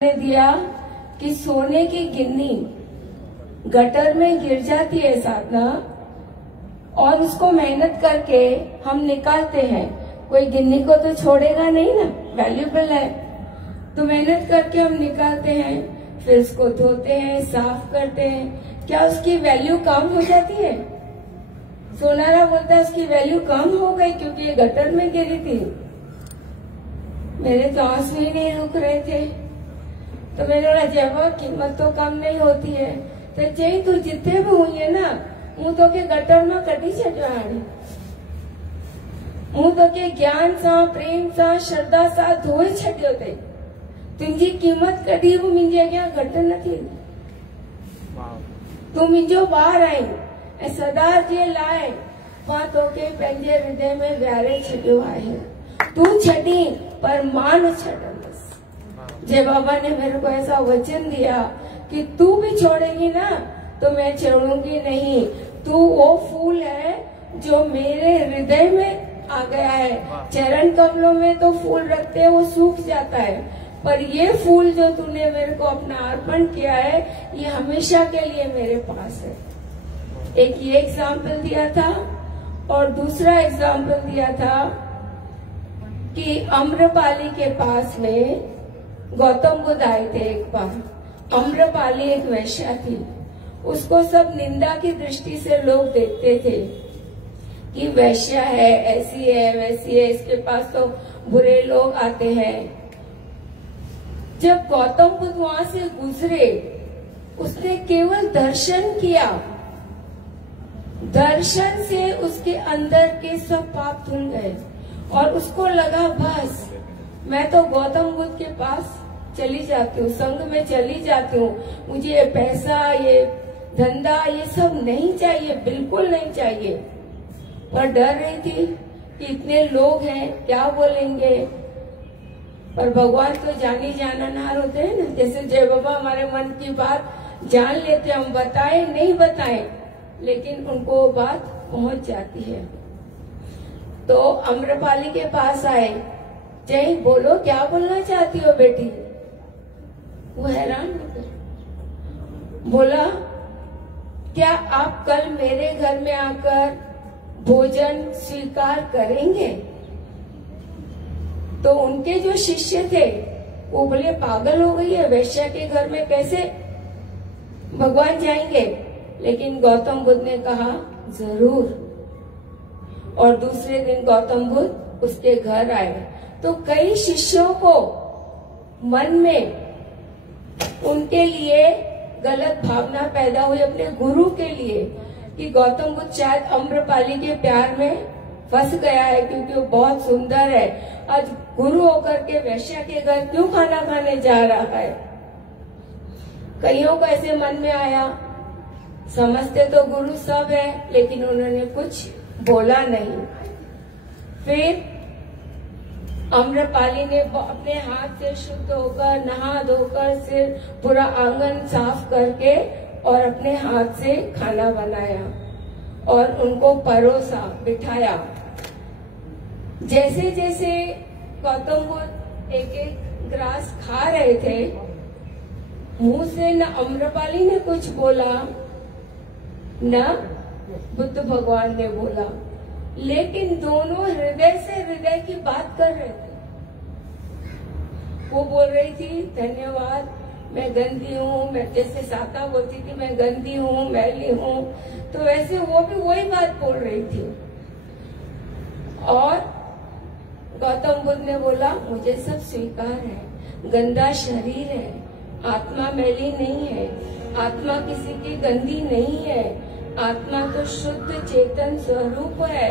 ने दिया कि सोने की गिन्नी गटर में गिर जाती है साधना, और उसको मेहनत करके हम निकालते हैं। कोई गिन्नी को तो छोड़ेगा नहीं ना, वैल्यूएबल है, तो मेहनत करके हम निकालते हैं, फिर उसको धोते हैं, साफ करते हैं। क्या उसकी वैल्यू कम हो जाती है? सोनारा बोलता है उसकी वैल्यू कम हो गई क्योंकि ये गटर में गिरी थी। मेरे तो आंसू ही नहीं रुक रहे थे। तो मैंने बोला जब कीमत तो कम नहीं होती है, तो चई तू जिते भी हुई है ना, हूँ तो के गटर में कटी छॾवाणी, हूँ तो के ज्ञान सा, प्रेम सा, श्रद्धा सा धोई छॾियो अथई। तुंहिंजी कीमत कॾहिं बि मुंहिंजे अॻियां घटि न थींदी। तूं मुंहिंजो ॿारु आहीं ऐं सदा जे लाइ मां तोखे पंहिंजे हृदय में विहारे छॾियो आहे। तू छॾी पर मां न छॾंदसि। जय बाबा ने मेरे को ऐसा वचन दिया कि तू भी छोड़ेगी ना तो मैं छोड़ूंगी नहीं। तू वो फूल है जो मेरे हृदय में आ गया है। चरण कमलों में तो फूल रखते हैं, वो सूख जाता है, पर ये फूल जो तूने मेरे को अपना अर्पण किया है, ये हमेशा के लिए मेरे पास है। एक ये एग्जाम्पल दिया था, और दूसरा एग्जाम्पल दिया था कि अम्रपाली के पास में गौतम बुद्ध आए थे एक बार। अम्रपाली एक वैश्या थी, उसको सब निंदा की दृष्टि से लोग देखते थे कि वैश्या है, ऐसी है, वैसी है, इसके पास तो बुरे लोग आते हैं। जब गौतम बुद्ध वहां से गुजरे, उसने केवल दर्शन किया, दर्शन से उसके अंदर के सब पाप धुल गए, और उसको लगा बस मैं तो गौतम बुद्ध के पास चली जाती हूँ, संग में चली जाती हूँ, मुझे ये पैसा, ये धंधा, ये सब नहीं चाहिए, बिल्कुल नहीं चाहिए। पर डर रही थी कि इतने लोग हैं, क्या बोलेंगे। पर भगवान तो जानी जाननहार होते हैं ना, जैसे जय बाबा हमारे मन की बात जान लेते, हम बताएं नहीं बताएं, लेकिन उनको वो बात पहुंच जाती है। तो अम्रपाली के पास आए, जय बोलो क्या बोलना चाहती हो बेटी। वो हैरान होकर बोला, क्या आप कल मेरे घर में आकर भोजन स्वीकार करेंगे। तो उनके जो शिष्य थे वो बोले पागल हो गई है, वैश्या के घर में कैसे भगवान जाएंगे। लेकिन गौतम बुद्ध ने कहा जरूर। और दूसरे दिन गौतम बुद्ध उसके घर आए, तो कई शिष्यों को मन में उनके लिए गलत भावना पैदा हुई अपने गुरु के लिए, कि गौतम बुद्ध शायद अम्रपाली के प्यार में फंस गया है क्योंकि वो बहुत सुंदर है, आज गुरु होकर के वैश्या के घर क्यों खाना खाने जा रहा है। कईयों को ऐसे मन में आया, समझते तो गुरु सब है, लेकिन उन्होंने कुछ बोला नहीं। फिर अम्रपाली ने अपने हाथ से शुद्ध होकर, नहा धोकर, सिर पूरा आंगन साफ करके और अपने हाथ से खाना बनाया और उनको परोसा, बिठाया। जैसे जैसे गौतम बुद्ध एक एक ग्रास खा रहे थे, मुंह से न अम्रपाली ने कुछ बोला न बुद्ध भगवान ने बोला, लेकिन दोनों हृदय से हृदय की बात कर रहे थे। वो बोल रही थी धन्यवाद, मैं गंदी हूँ, मैं जैसे साता बोलती थी मैं गंदी हूँ, मैली हूँ, तो वैसे वो भी वही बात बोल रही थी। और गौतम बुद्ध ने बोला मुझे सब स्वीकार है, गंदा शरीर है, आत्मा मैली नहीं है, आत्मा किसी की गंदी नहीं है, आत्मा तो शुद्ध चेतन स्वरूप है।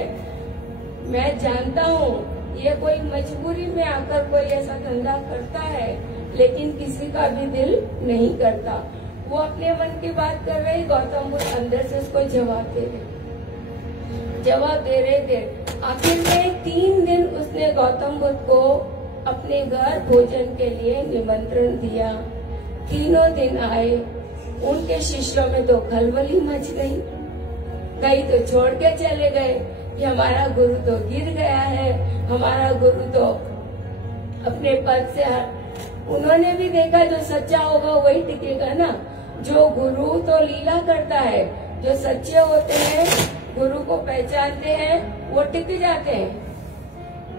मैं जानता हूँ ये कोई मजबूरी में आकर कोई ऐसा धंधा करता है, लेकिन किसी का भी दिल नहीं करता। वो अपने मन की बात कर रही, गौतम बुद्ध अंदर से उसको जवाब दे रहे थे। आखिर में 3 दिन उसने गौतम बुद्ध को अपने घर भोजन के लिए निमंत्रण दिया। तीनों दिन आए, उनके शिष्यों में तो खलबली मच गई, कई तो छोड़ के चले गए कि हमारा गुरु तो गिर गया है, हमारा गुरु तो अपने पद से उन्होंने भी देखा जो सच्चा होगा वही टिकेगा ना। जो गुरु तो लीला करता है, जो सच्चे होते हैं, गुरु को पहचानते हैं, वो टिक जाते हैं।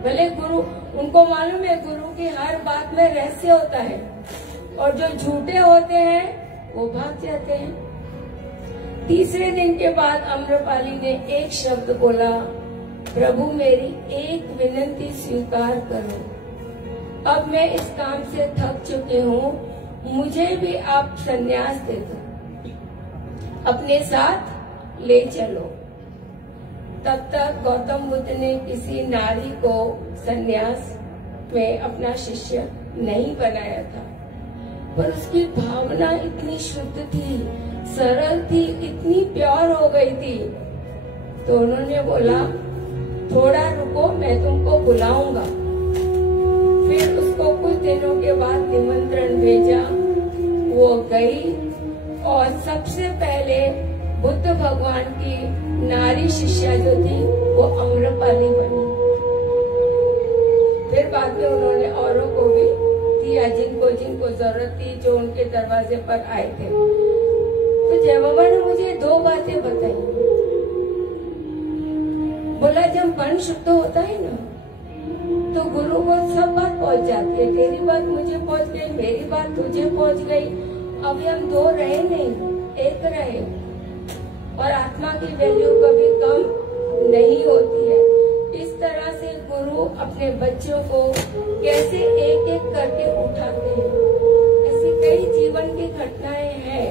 भले गुरु, उनको मालूम है गुरु की हर बात में रहस्य होता है, और जो झूठे होते हैं वो भाग जाते हैं। तीसरे दिन के बाद अम्रपाली ने एक शब्द बोला, प्रभु मेरी एक विनती स्वीकार करो, अब मैं इस काम से थक चुकी हूँ, मुझे भी आप संन्यास दे दो, अपने साथ ले चलो। तब तक गौतम बुद्ध ने किसी नारी को संन्यास में अपना शिष्य नहीं बनाया था, पर उसकी भावना इतनी शुद्ध थी, सरल थी, इतनी प्योर हो गई थी। तो उन्होंने बोला, थोड़ा रुको, मैं तुमको बुलाऊंगा। फिर उसको कुछ दिनों के बाद निमंत्रण भेजा, वो गई और सबसे पहले बुद्ध भगवान की नारी शिष्या जो थी वो अम्रपाली बनी। फिर बाद में उन्होंने औरों को भी दिया, जिनको जिनको जरूरत थी, जो उनके दरवाजे पर आए थे। तो जय बाबा ने मुझे दो बातें बताई। बोला, जब मन शुद्ध होता है ना तो गुरु को सब बात पहुंच जाती है। तेरी बात मुझे पहुंच गई, मेरी बात तुझे पहुंच गई, अभी हम दो रहे नहीं, एक रहे। और आत्मा की वैल्यू कभी कम नहीं होती है। इस तरह से गुरु अपने बच्चों को कैसे एक एक करके उठाते हैं। ऐसी कई जीवन की घटनाएं हैं,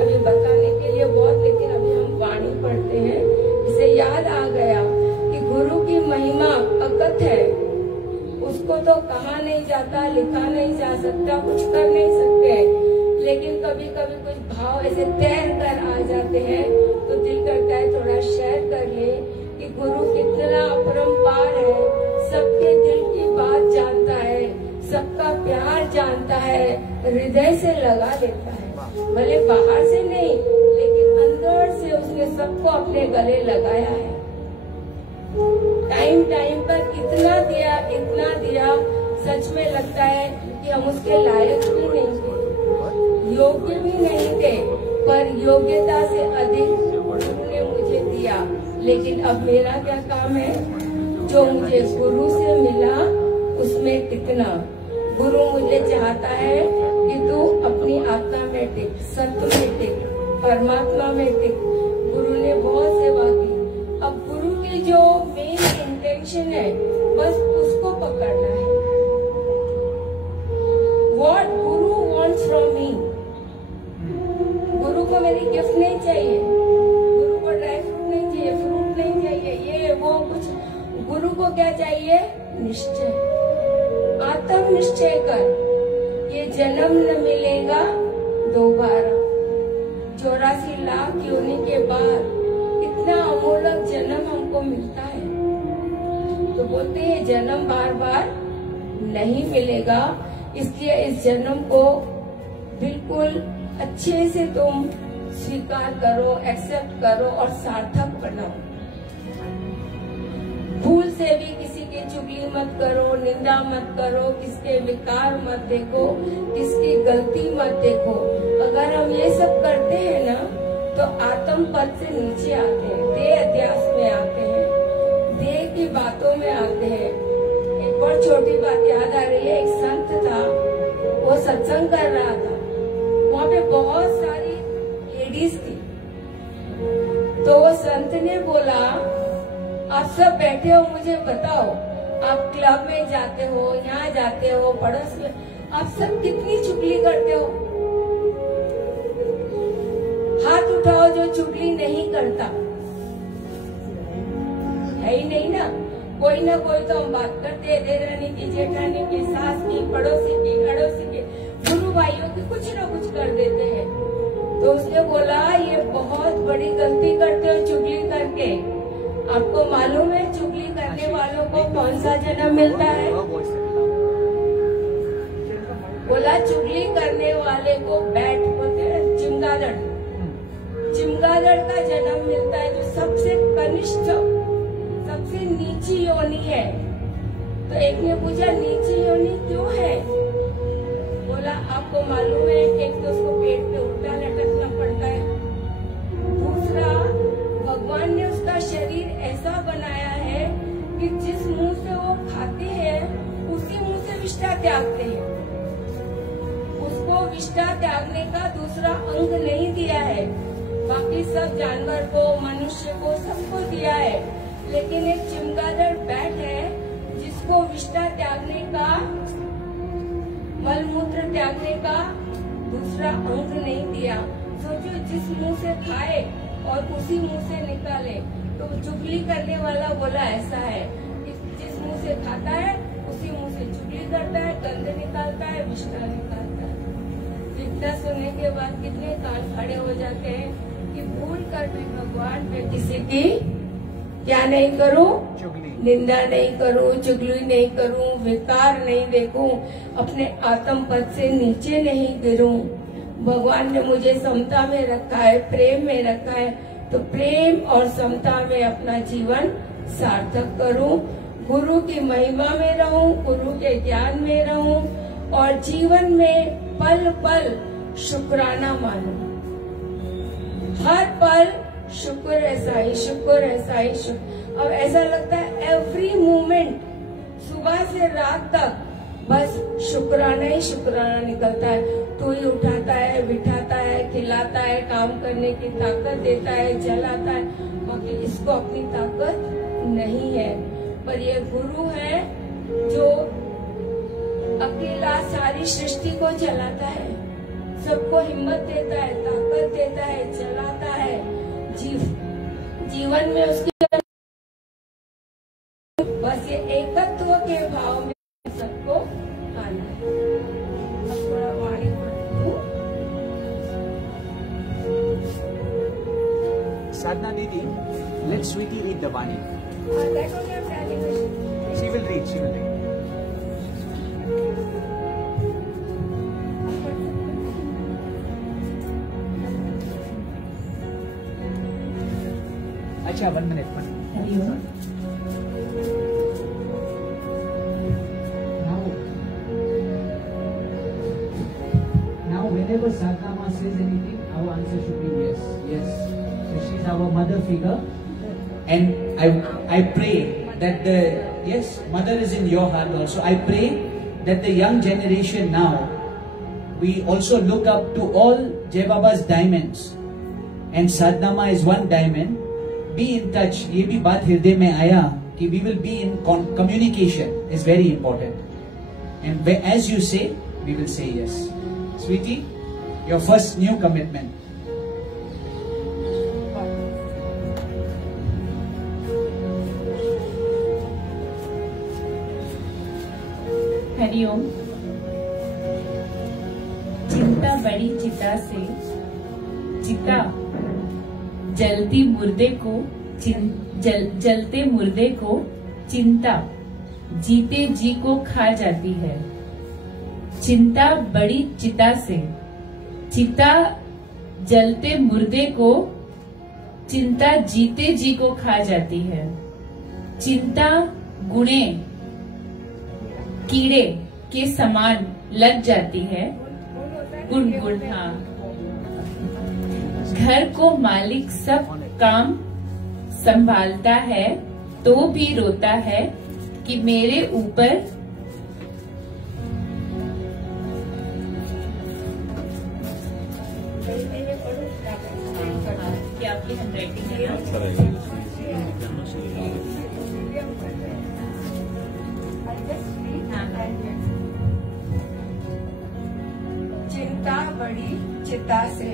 अभी बताने के लिए बहुत, लेकिन अभी हम वाणी पढ़ते हैं। इसे याद आ गया कि गुरु की महिमा अकथ है, उसको तो कहा नहीं जाता, लिखा नहीं जा सकता, कुछ कर नहीं सकते। लेकिन कभी कभी कुछ भाव ऐसे तैर कर आ जाते हैं तो दिल करता है थोड़ा शेयर कर ले कि गुरु कितना अपरंपार है, सबके दिल की बात जानता है, सबका प्यार जानता है, हृदय से लगा देता है। भले बाहर से नहीं, लेकिन अंदर से उसने सबको अपने गले लगाया है। टाइम टाइम पर इतना दिया, सच में लगता है कि हम उसके लायक भी नहीं थे, योग्य भी नहीं थे, पर योग्यता से अधिक गुरु ने मुझे दिया। लेकिन अब मेरा क्या काम है? जो मुझे गुरु से मिला उसमें टिकना। गुरु मुझे चाहता है कि तू अपनी आत्मा में टिक, सत्य में टिक, परमात्मा में टिक। गुरु ने बहुत सेवा की। अब गुरु की जो मेन इंटेंशन है बस उसको पकड़ना है। What Guru wants from me? गुरु को मेरी गिफ्ट नहीं चाहिए, गुरु को ड्राई फ्रूट नहीं चाहिए, फ्रूट नहीं चाहिए, ये वो कुछ। गुरु को क्या चाहिए? निश्चय, आत्म निश्चय कर, ये जन्म न मिलेगा दोबारा। 84 लाख योनि के बाद इतना अमूल्य जन्म हमको मिलता है, तो बोलते हैं जन्म बार बार नहीं मिलेगा। इसलिए इस जन्म को बिल्कुल अच्छे से तुम स्वीकार करो, एक्सेप्ट करो और सार्थक बनाओ। भूल से भी किसी की चुगली मत करो, निंदा मत करो, किसके विकार मत देखो, किसकी गलती मत देखो। अगर हम ये सब करते हैं ना तो आत्म पद से नीचे आते हैं, देह अध्यास में आते हैं, देह की बातों में आते हैं। एक बहुत छोटी बात याद आ रही है, एक संत था, वो सत्संग कर रहा था, वहाँ पे बहुत सारी लेडीज थी। तो वो संत ने बोला, आप सब बैठे हो, मुझे बताओ, आप क्लब में जाते हो, यहाँ जाते हो, पड़ोस में, आप सब कितनी चुगली करते हो? हाथ उठाओ जो चुगली नहीं करता। है ही नहीं ना, कोई ना कोई तो हम बात करते हैं, देवरानी की, जेठानी की, सास की, पड़ोसी की, अड़ोसी की, गुरु भाइयों की, कुछ ना कुछ कर देते हैं। तो उसने बोला, ये बहुत बड़ी गलती करते हो चुगली करके। आपको मालूम है चुगली करने वालों को कौन सा जन्म मिलता है? बोला, चुगली करने वाले को बैठ बोलते हैं, चिमगादड़, चिमगादड़ का जन्म मिलता है, जो सबसे कनिष्ठ, सबसे नीची योनि है। तो एक ने पूछा, नीची योनि क्यों है? बोला आपको मालूम है, एक तो उसको पेट पे उल्टा लटकना पड़ता है, दूसरा भगवान ने उसका शरीर ऐसा बनाया है कि जिस मुंह से वो खाते हैं उसी मुंह से विष्ठा त्यागते हैं। उसको विष्ठा त्यागने का दूसरा अंग नहीं दिया है, बाकी सब जानवर को, मनुष्य को, सबको दिया है, लेकिन एक चमगादड़ बैट है जिसको विष्ठा त्यागने का, मलमूत्र त्यागने का दूसरा अंग नहीं दिया। सोचो, जिस मुंह से खाए और उसी मुंह से निकाले, तो चुगली करने वाला बोला ऐसा है कि जिस मुंह से खाता है उसी मुंह से चुगली करता है, गंद निकालता है, विष्ठा निकालता है। इतना सुनने के बाद कितने कान खड़े हो जाते हैं कि भूल कर भी भगवान पे किसी की क्या नहीं करूं, निंदा नहीं करूं, चुगली नहीं करूं, विकार नहीं देखूं, अपने आत्म पद से नीचे नहीं गिरूं। भगवान ने मुझे समता में रखा है, प्रेम में रखा है, तो प्रेम और समता में अपना जीवन सार्थक करूं, गुरु की महिमा में रहूं, गुरु के ज्ञान में रहूं और जीवन में पल पल शुक्राना मानूं। हर पल शुक्र ऐसा ही, शुक्र ऐसा ही, शुक्र। अब ऐसा लगता है एवरी मोमेंट, सुबह से रात तक बस शुक्राना ही शुक्राना निकलता है। तो ही उठाता है, बिठाता है, खिलाता है, काम करने की ताकत देता है, जलाता है, बाकी इसको अपनी ताकत नहीं है। पर ये गुरु है जो अकेला सारी सृष्टि को चलाता है, सबको हिम्मत देता है, ताकत देता है, चलाता है। जीवन में उसके बस ये एकत्व के भाव में सबको आना है। अब थोड़ा वाणी पढ़ती हूँ। Sadhana Didi, let Sweetie read the Vani. That only I'm telling you. She will read, she will read. अच्छा, 1 minute. Now, whenever Sadhana says anything, our answer should be yes, yes. So she's our mother figure, And I pray that yes, mother is in your heart also. I pray that the young generation now, we also look up to all Jai Baba's diamonds. And Sadhana is one diamond. Be in touch. ये भी बात हृदय में आया कि we will be in communication is very important. And as you say, we will say yes. Sweetie, your first new commitment. Hariom. चिंता बड़ी चिता से, चिता जलती मुर्दे को, जलते मुर्दे को चिंता जीते जी को खा जाती है। चिंता बड़ी चिता से, चिता जलते मुर्दे को चिंता जीते जी को खा जाती है। चिंता गुणे कीड़े के समान लग जाती है, गुण हाँ। घर को मालिक सब काम संभालता है, तो भी रोता है कि मेरे ऊपर क्या आपकी हैंडराइटिंग है ना? चिंता बड़ी चिता से,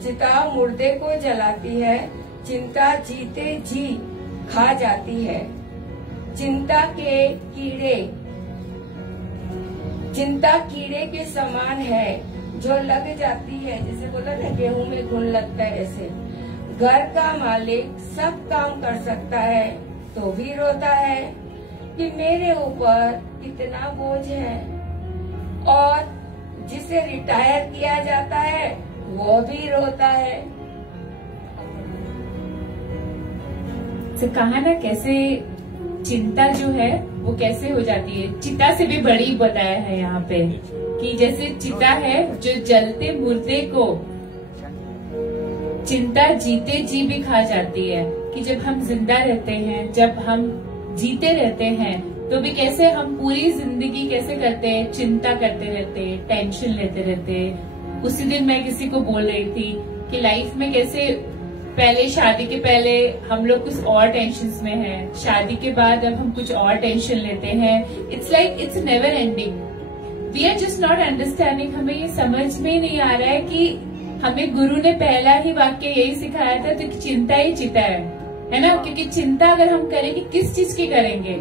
चिता मुर्दे को जलाती है, चिंता जीते जी खा जाती है। चिंता कीड़े के समान है जो लग जाती है, जैसे बोला ना गेहूं में घुन लगता है, ऐसे घर का मालिक सब काम कर सकता है तो भी रोता है कि मेरे ऊपर कितना बोझ है, और जिसे रिटायर किया जाता है वो भी रोता है। तो कहा ना कैसे चिंता जो है वो कैसे हो जाती है। चिता से भी बड़ी बताया है यहाँ पे कि जैसे चिता है जो जलते मुर्दे को चिंता जीते जी भी खा जाती है, कि जब हम जिंदा रहते हैं, जब हम जीते रहते हैं, तो भी कैसे हम पूरी जिंदगी कैसे करते हैं, चिंता करते रहते हैं, टेंशन लेते रहते हैं। उसी दिन मैं किसी को बोल रही थी कि लाइफ में कैसे पहले शादी के पहले हम लोग कुछ और टेंशन्स में हैं, शादी के बाद अब हम कुछ और टेंशन लेते हैं। It's like it's never ending. We are just not understanding. हमें ये समझ में ही नहीं आ रहा है कि हमें गुरु ने पहला ही वाक्य यही सिखाया था, तो चिंता ही चिता है ना। क्योंकि चिंता अगर हम करेंगे किस चीज की करेंगे,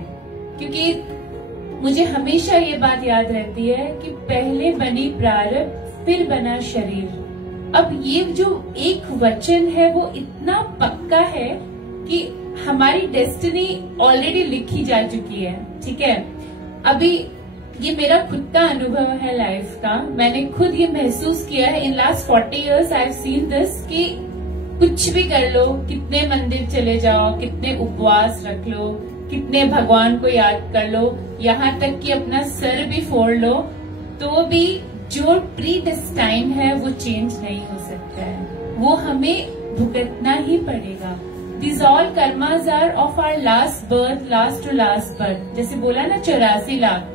क्योंकि मुझे हमेशा ये बात याद रहती है कि पहले बनी प्रारब्ध फिर बना शरीर। अब ये जो एक वचन है वो इतना पक्का है कि हमारी डेस्टिनी ऑलरेडी लिखी जा चुकी है। ठीक है, अभी ये मेरा खुद का अनुभव है लाइफ का। मैंने खुद ये महसूस किया है in last 40 years I have seen this, कि कुछ भी कर लो, कितने मंदिर चले जाओ, कितने उपवास रख लो, कितने भगवान को याद कर लो, यहाँ तक कि अपना सर भी फोड़ लो, तो भी जो प्रीडेस्टाइन है वो चेंज नहीं हो सकता है, वो हमें भुगतना ही पड़ेगा। These all karmas are of our last birth, last to last birth। जैसे बोला ना 84 लाख,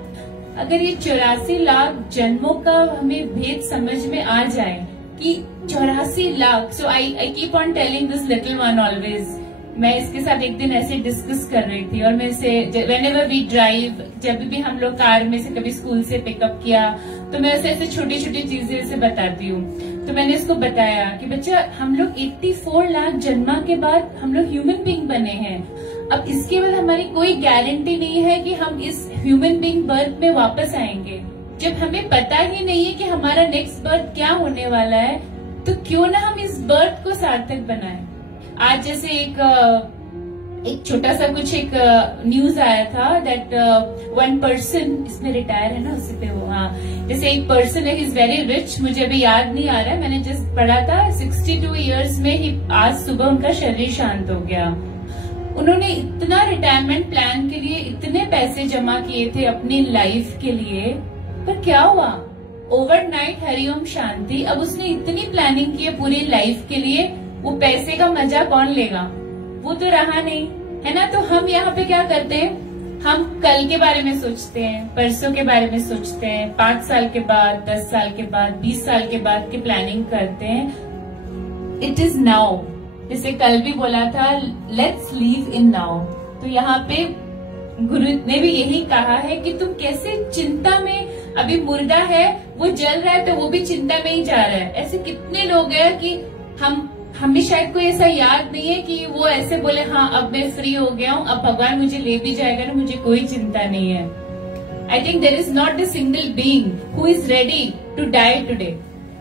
अगर ये 84 लाख जन्मों का हमें भेद समझ में आ जाए कि 84 lakh, so I keep on telling this little one always. मैं इसके साथ एक दिन ऐसे डिस्कस कर रही थी और मैं इसे व्हेनेवर वी ड्राइव, जब भी हम लोग कार में से कभी स्कूल से पिकअप किया, तो मैं ऐसे छोटी छोटी चीजें इसे बताती हूँ। तो मैंने इसको बताया कि बच्चा हम लोग 84 लाख जन्मा के बाद हम लोग ह्यूमन बीइंग बने हैं। अब इसके बाद हमारी कोई गारंटी नहीं है कि हम इस ह्यूमन बीइंग बर्थ में वापस आएंगे। जब हमें पता ही नहीं है कि हमारा नेक्स्ट बर्थ क्या होने वाला है, तो क्यों ना हम इस बर्थ को सार्थक बनाएं। आज जैसे एक छोटा सा कुछ एक न्यूज आया था दैट वन पर्सन, इसमें रिटायर है ना उसी पे वो, हाँ, जैसे एक पर्सन है, इज वेरी रिच, मुझे अभी याद नहीं आ रहा है, मैंने जस्ट पढ़ा था 62 years में ही आज सुबह उनका शरीर शांत हो गया। उन्होंने इतना रिटायरमेंट प्लान के लिए इतने पैसे जमा किए थे अपनी लाइफ के लिए, पर क्या हुआ, ओवरनाइट हरिओम शांति। अब उसने इतनी प्लानिंग की है पूरी लाइफ के लिए, वो पैसे का मजा कौन लेगा, वो तो रहा नहीं, है ना। तो हम यहाँ पे क्या करते हैं, हम कल के बारे में सोचते हैं, परसों के बारे में सोचते हैं, 5 साल के बाद, 10 साल के बाद, 20 साल के बाद की प्लानिंग करते हैं। इट इज नाउ, जैसे कल भी बोला था, लेट्स लीव इन नाउ। तो यहाँ पे गुरु ने भी यही कहा है कि तुम कैसे चिंता में, अभी मुर्दा है वो जल रहा है तो वो भी चिंता में ही जा रहा है। ऐसे कितने लोग हैं कि हमें शायद कोई ऐसा याद नहीं है कि वो ऐसे बोले हाँ अब मैं फ्री हो गया हूँ, अब भगवान मुझे ले भी जाएगा ना, मुझे कोई चिंता नहीं है। I think there is not a single being who is ready to die today.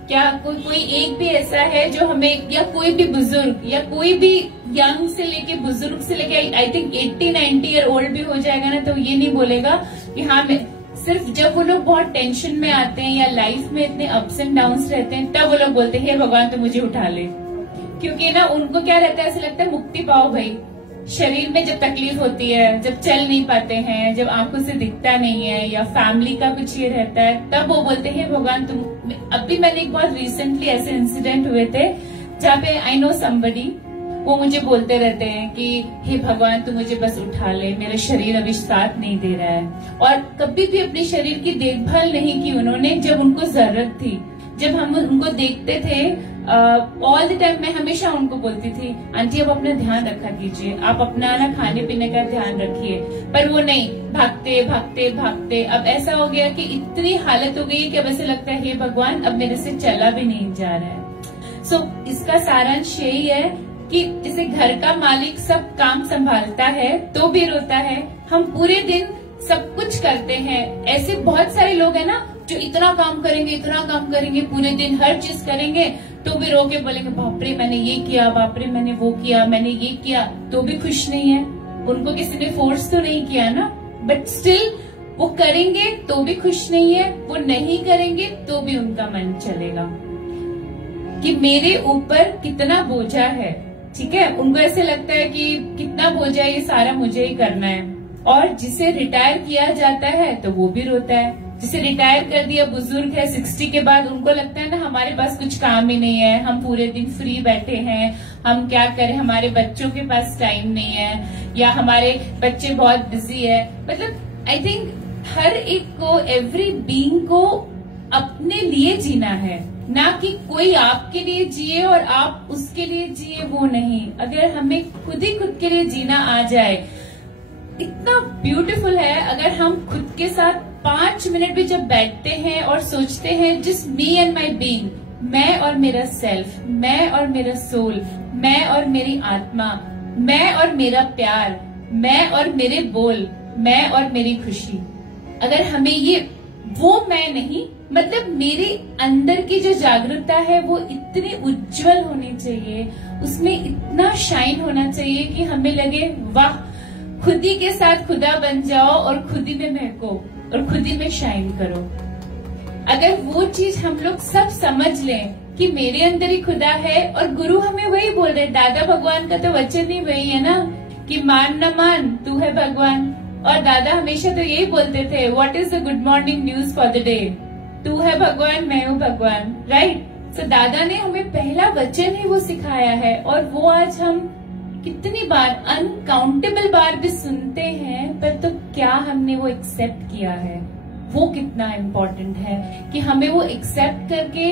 क्या कोई एक भी ऐसा है जो हमें, या कोई भी बुजुर्ग, या कोई भी यंग से लेके बुजुर्ग से लेके आई थिंक 80-90 ईयर ओल्ड भी हो जाएगा ना, तो ये नहीं बोलेगा कि हाँ मैं, सिर्फ जब वो लोग बहुत टेंशन में आते हैं या लाइफ में इतने अप्स एंड डाउन्स रहते हैं, तब वो लोग बोलते हैं हे भगवान तो मुझे उठा ले। क्योंकि ना उनको क्या रहता है, ऐसा लगता है मुक्ति पाओ भाई। शरीर में जब तकलीफ होती है, जब चल नहीं पाते हैं, जब आंखों से दिखता नहीं है, या फैमिली का कुछ ये रहता है, तब वो बोलते हैं भगवान तुम। अभी मैंने एक बहुत रिसेंटली ऐसे इंसिडेंट हुए थे जहाँ पे आई नो समबडी, वो मुझे बोलते रहते हैं कि हे भगवान तू मुझे बस उठा ले, मेरा शरीर अभी साथ नहीं दे रहा है। और कभी भी अपने शरीर की देखभाल नहीं की उन्होंने जब उनको जरूरत थी। जब हम उनको देखते थे ऑल द टाइम, मैं हमेशा उनको बोलती थी आंटी अब अपना ध्यान रखा कीजिए, आप अपना ना खाने पीने का ध्यान रखिए, पर वो नहीं, भागते भागते भागते अब ऐसा हो गया कि इतनी हालत हो गई है कि अब ऐसे लगता है हे भगवान अब मेरे से चला भी नहीं जा रहा है। सो इसका सारांश यही है कि जैसे घर का मालिक सब काम संभालता है तो भी रोता है, हम पूरे दिन सब कुछ करते हैं। ऐसे बहुत सारे लोग हैं ना जो इतना काम करेंगे पूरे दिन, हर चीज करेंगे, तो भी रो के बोलेंगे बाप रे मैंने ये किया, बाप रे मैंने वो किया, मैंने ये किया, तो भी खुश नहीं है। उनको किसी ने फोर्स तो नहीं किया ना, बट स्टिल वो करेंगे तो भी खुश नहीं है, वो नहीं करेंगे तो भी उनका मन चलेगा कि मेरे ऊपर कितना बोझा है। ठीक है, उनको ऐसे लगता है कि कितना बोझा है, ये सारा मुझे ही करना है। और जिसे रिटायर किया जाता है तो वो भी रोता है। जिसे रिटायर कर दिया, बुजुर्ग है 60 के बाद, उनको लगता है ना हमारे पास कुछ काम ही नहीं है, हम पूरे दिन फ्री बैठे हैं, हम क्या करें, हमारे बच्चों के पास टाइम नहीं है, या हमारे बच्चे बहुत बिजी है। मतलब आई थिंक हर एक को, एवरी बीइंग को अपने लिए जीना है, ना कि कोई आपके लिए जिए और आप उसके लिए जिए, वो नहीं। अगर हमें खुद ही खुद के लिए जीना आ जाए, इतना ब्यूटीफुल है। अगर हम खुद के साथ 5 मिनट भी जब बैठते हैं और सोचते हैं just me and my being, मैं और मेरा सेल्फ, मैं और मेरा सोल, मैं और मेरी आत्मा, मैं और मेरा प्यार, मैं और मेरे बोल, मैं और मेरी खुशी। अगर हमें ये, वो मैं नहीं, मतलब मेरे अंदर की जो जागरूकता है वो इतनी उज्जवल होनी चाहिए, उसमें इतना शाइन होना चाहिए कि हमें लगे वाह, खुद ही के साथ खुदा बन जाओ और खुद ही में महको और खुद ही में शाइन करो। अगर वो चीज हम लोग सब समझ लें कि मेरे अंदर ही खुदा है, और गुरु हमें वही बोल रहे, दादा भगवान का तो वचन ही वही है ना कि मान न मान तू है भगवान। और दादा हमेशा तो यही बोलते थे, what is the good morning news for the day, तू है भगवान, मैं हूँ भगवान, राइट। सो दादा ने हमें पहला वचन ही वो सिखाया है, और वो आज हम कितनी बार, अनकाउंटेबल बार भी सुनते हैं, पर तो क्या हमने वो एक्सेप्ट किया है, वो कितना इम्पोर्टेंट है कि हमें वो एक्सेप्ट करके,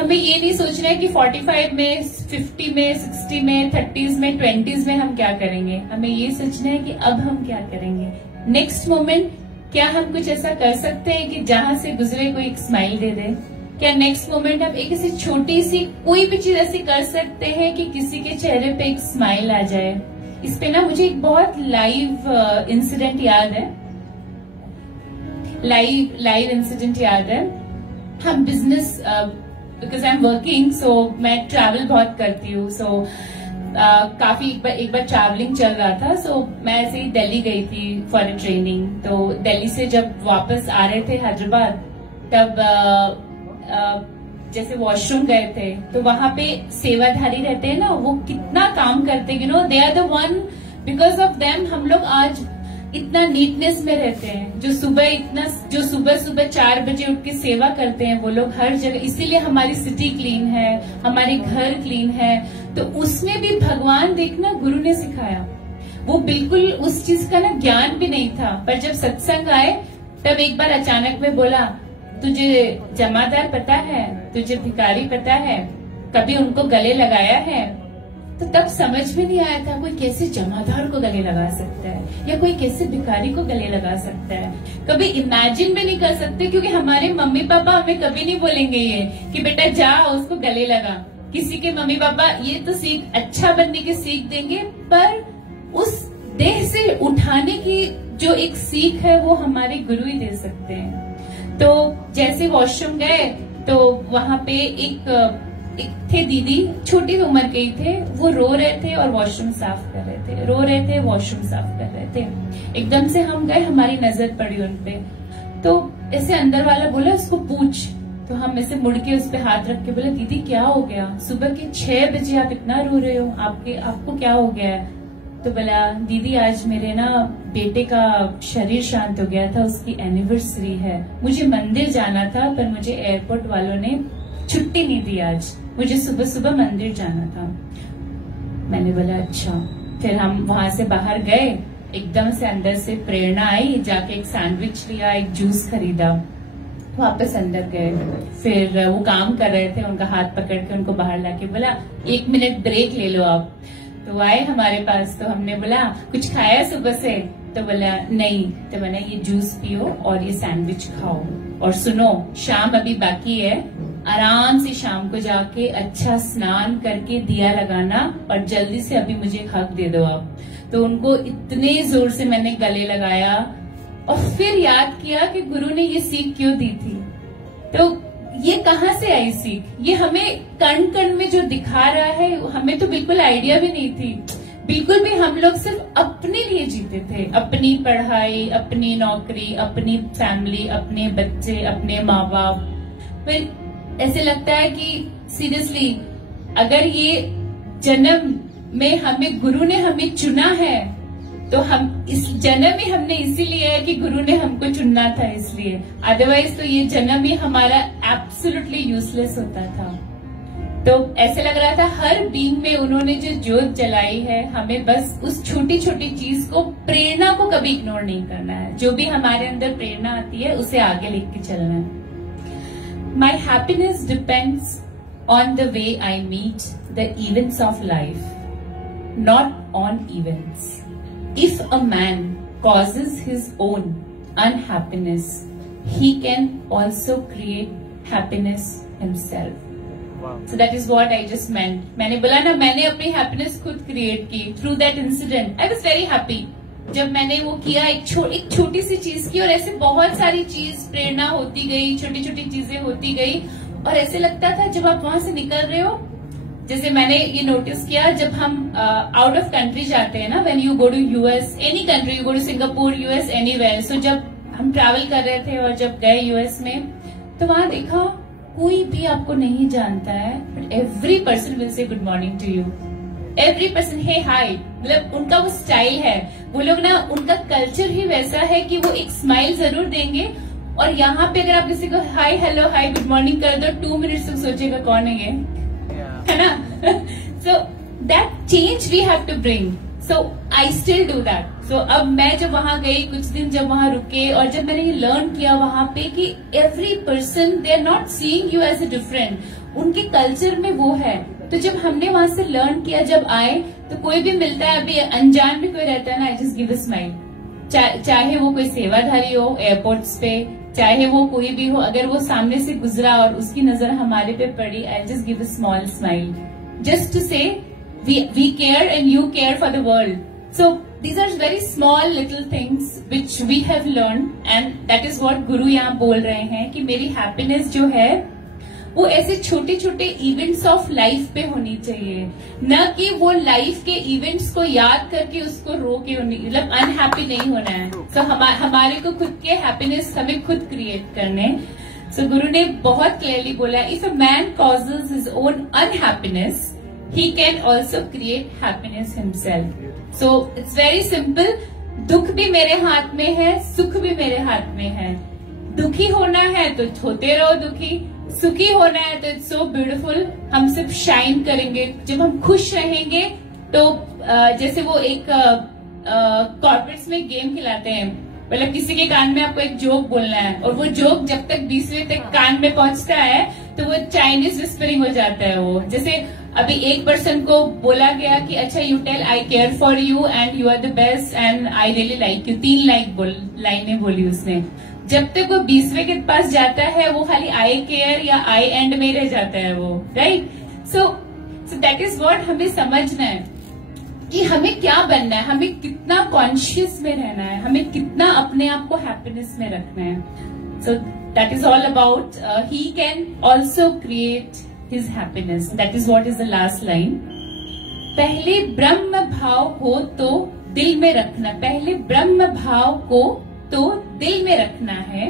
हमें ये नहीं सोचना है कि 45 में, 50 में, 60 में, 30s में, 20s में हम क्या करेंगे। हमें ये सोचना है कि अब हम क्या करेंगे, नेक्स्ट मोमेंट क्या हम कुछ ऐसा कर सकते हैं कि जहां से गुजरे कोई एक स्माइल दे दे। क्या नेक्स्ट मोमेंट हम एक ऐसी छोटी सी कोई भी चीज ऐसी कर सकते हैं कि किसी के चेहरे पे एक स्माइल आ जाए। इस पे ना मुझे एक बहुत लाइव इंसिडेंट याद है, लाइव इंसिडेंट याद है। हम business, because I am working, so मैं ट्रैवल बहुत करती हूँ, सो काफी एक बार ट्रैवलिंग चल रहा था, सो मैं ऐसे ही दिल्ली गई थी फॉर अ ट्रेनिंग। तो दिल्ली से जब वापस आ रहे थे हैदराबाद, तब जैसे वॉशरूम गए थे, तो वहां पे सेवाधारी रहते हैं ना, वो कितना काम करते हैं, you know, they are the one, because of them हम लोग आज इतना नीटनेस में रहते हैं। जो सुबह 4 बजे उठ के सेवा करते हैं वो लोग हर जगह, इसीलिए हमारी सिटी क्लीन है, हमारे घर क्लीन है। तो उसमें भी भगवान देखना गुरु ने सिखाया, वो बिल्कुल उस चीज का ना ज्ञान भी नहीं था, पर जब सत्संग आए तब एक बार अचानक में बोला, तुझे जमादार पता है, तुझे भिखारी पता है, कभी उनको गले लगाया है? तो तब समझ में नहीं आया था कोई कैसे जमादार को गले लगा सकता है, या कोई कैसे भिखारी को गले लगा सकता है। कभी इमेजिन भी नहीं कर सकते, क्योंकि हमारे मम्मी पापा हमें कभी नहीं बोलेंगे ये कि बेटा जा उसको गले लगा। किसी के मम्मी पापा ये तो सीख, अच्छा बनने की सीख देंगे, पर उस देह से उठाने की जो एक सीख है वो हमारे गुरु ही दे सकते हैं। तो जैसे वॉशरूम गए तो वहां पे एक थे दीदी, छोटी उम्र के ही थे, वो रो रहे थे और वॉशरूम साफ कर रहे थे, रो रहे थे, वॉशरूम साफ कर रहे थे। एकदम से हम गए, हमारी नजर पड़ी उन पे, तो ऐसे अंदर वाला बोला उसको पूछ। तो हम ऐसे मुड़ के उस पे हाथ रख के बोले, दीदी क्या हो गया, सुबह के 6 बजे आप इतना रो रहे हो, आपको क्या हो गया है? तो बोला, दीदी आज मेरे ना बेटे का शरीर शांत हो गया था, उसकी एनिवर्सरी है, मुझे मंदिर जाना था, पर मुझे एयरपोर्ट वालों ने छुट्टी नहीं दी, आज मुझे सुबह सुबह मंदिर जाना था। मैंने बोला अच्छा। फिर हम वहां से बाहर गए, एकदम से अंदर से प्रेरणा आई, जाके एक सैंडविच लिया, एक जूस खरीदा, वापस अंदर गए। फिर वो काम कर रहे थे, उनका हाथ पकड़ के उनको बाहर लाके बोला 1 मिनट ब्रेक ले लो आप। तो आए हमारे पास, तो हमने बोला कुछ खाया सुबह से? तो बोला नहीं। तो बोला ये जूस पियो और ये सैंडविच खाओ, और सुनो शाम अभी बाकी है, आराम से शाम को जाके अच्छा स्नान करके दिया लगाना, और जल्दी से अभी मुझे एक हक दे दो आप। तो उनको इतने जोर से मैंने गले लगाया, और फिर याद किया कि गुरु ने ये सीख क्यों दी थी। तो ये कहाँ से आई सीख? ये हमें कण कण में जो दिखा रहा है, हमें तो बिल्कुल आइडिया भी नहीं थी, बिल्कुल भी। हम लोग सिर्फ अपने लिए जीते थे, अपनी पढ़ाई, अपनी नौकरी, अपनी फैमिली, अपने बच्चे, अपने माँ बाप। फिर ऐसे लगता है कि सीरियसली अगर ये जन्म में हमें गुरु ने हमें चुना है, तो हम इस जन्म ही हमने इसीलिए है कि गुरु ने हमको चुनना था, इसलिए, अदरवाइज तो ये जन्म ही हमारा एब्सोल्युटली यूजलेस होता था। तो ऐसे लग रहा था हर बीइंग में उन्होंने जो ज्योत जलाई है, हमें बस उस छोटी छोटी चीज को, प्रेरणा को कभी इग्नोर नहीं करना है। जो भी हमारे अंदर प्रेरणा आती है उसे आगे लेके चलना है। My happiness depends on the way I meet the events of life, not on events. If a man causes his own unhappiness, he can also create happiness himself. Wow. So that is what I just meant. मैंने बोला ना, मैंने अपनी happiness खुद create की through that incident. I was very happy जब मैंने वो किया, एक छोटी सी चीज की, और ऐसे बहुत सारी चीज प्रेरणा होती गई, छोटी छोटी चीजें होती गई, और ऐसे लगता था जब आप वहां से निकल रहे हो, जैसे मैंने ये नोटिस किया जब हम आउट ऑफ कंट्री जाते हैं ना, when you go to US, any country, you go to Singapore, US, anywhere. So जब हम ट्रैवल कर रहे थे और जब गए यूएस में, तो वहां देखा कोई भी आपको नहीं जानता है, but every person will say good morning to you, every person, hey hi, मतलब उनका वो स्टाइल है, वो लोग ना, उनका कल्चर ही वैसा है कि वो एक स्माइल जरूर देंगे। और यहाँ पे अगर आप किसी को हाय, हेलो, हाय, गुड मॉर्निंग कर दो, 2 मिनट्स तक सोचेगा कौन है ये, है ना। So that change we have to bring. So I still do that. So अब मैं जब वहां गई, कुछ दिन जब वहां रुके, और जब मैंने ये लर्न किया वहां पे कि every person they are not seeing you as a different, उनके कल्चर में वो है। तो जब हमने वहां से लर्न किया, जब आए तो कोई भी मिलता है, अभी अनजान भी कोई रहता है ना, I just give a smile. चाहे वो कोई सेवाधारी हो एयरपोर्ट्स पे, चाहे वो कोई भी हो, अगर वो सामने से गुजरा और उसकी नजर हमारे पे पड़ी, I just give a small smile, just to say we care and you care for the world. So these are very small little things which we have learn, and that is what guru यहाँ बोल रहे हैं कि मेरी happiness जो है वो ऐसे छोटे छोटे इवेंट्स ऑफ लाइफ पे होनी चाहिए, न कि वो लाइफ के इवेंट्स को याद करके उसको रो के, मतलब अनहैप्पी नहीं होना है। तो हमारे को खुद के हैप्पीनेस हमें खुद क्रिएट करने। सो गुरु ने बहुत क्लियरली बोला, if a man causes his own unhappiness, he can also create happiness himself. So it's very simple, दुख भी मेरे हाथ में है, सुख भी मेरे हाथ में है। दुखी होना है तो होते रहो दुखी, सुखी होना है तो इट्स सो ब्यूटीफुल, हम सिर्फ शाइन करेंगे। जब हम खुश रहेंगे तो जैसे वो एक कॉर्पोरेट्स में गेम खिलाते हैं, मतलब किसी के कान में आपको एक जोक बोलना है, और वो जोक जब तक 20वें तक कान में पहुंचता है तो वो चाइनीज विस्परिंग हो जाता है। वो जैसे अभी एक पर्सन को बोला गया कि अच्छा you tell I care for you and you are the best and I really like you, 3 लाइनें बोली उसने। जब तक वो 20वें के पास जाता है वो खाली आई केयर या आई एंड में रह जाता है वो, right. So that is what हमें समझना है कि हमें क्या बनना है, हमें कितना कॉन्शियस में रहना है, हमें कितना अपने आप को हैप्पीनेस में रखना है। So that is all about he can also create his happiness, that is what is the last line. पहले ब्रह्म भाव हो तो दिल में रखना, पहले ब्रह्म भाव को तो दिल में रखना है।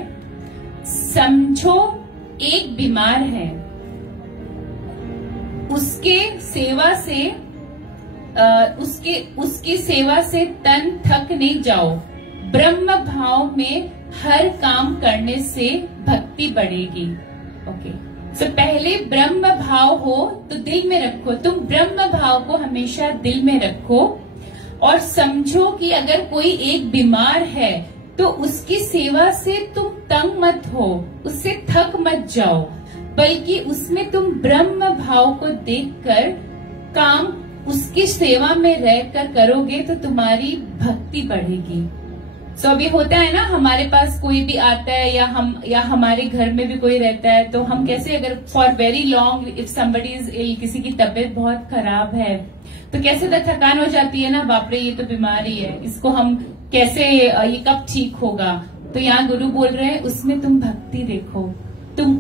समझो एक बीमार है, उसके सेवा से उसकी सेवा से तन थक नहीं जाओ। ब्रह्म भाव में हर काम करने से भक्ति बढ़ेगी। ओके, सो पहले ब्रह्म भाव हो तो दिल में रखो, तुम ब्रह्म भाव को हमेशा दिल में रखो, और समझो कि अगर कोई एक बीमार है तो उसकी सेवा से तुम तंग मत हो, उससे थक मत जाओ, बल्कि उसमें तुम ब्रह्म भाव को देखकर काम उसकी सेवा में रहकर करोगे तो तुम्हारी भक्ति बढ़ेगी। सो अभी होता है ना, हमारे पास कोई भी आता है या हमारे घर में भी कोई रहता है, तो हम कैसे, अगर for very long if somebody is ill, किसी की तबीयत बहुत खराब है, तो कैसे थकान हो जाती है ना, बाप रे ये तो बीमारी है, इसको हम कैसे, ये कब ठीक होगा। तो यहाँ गुरु बोल रहे हैं उसमें तुम भक्ति देखो, तुम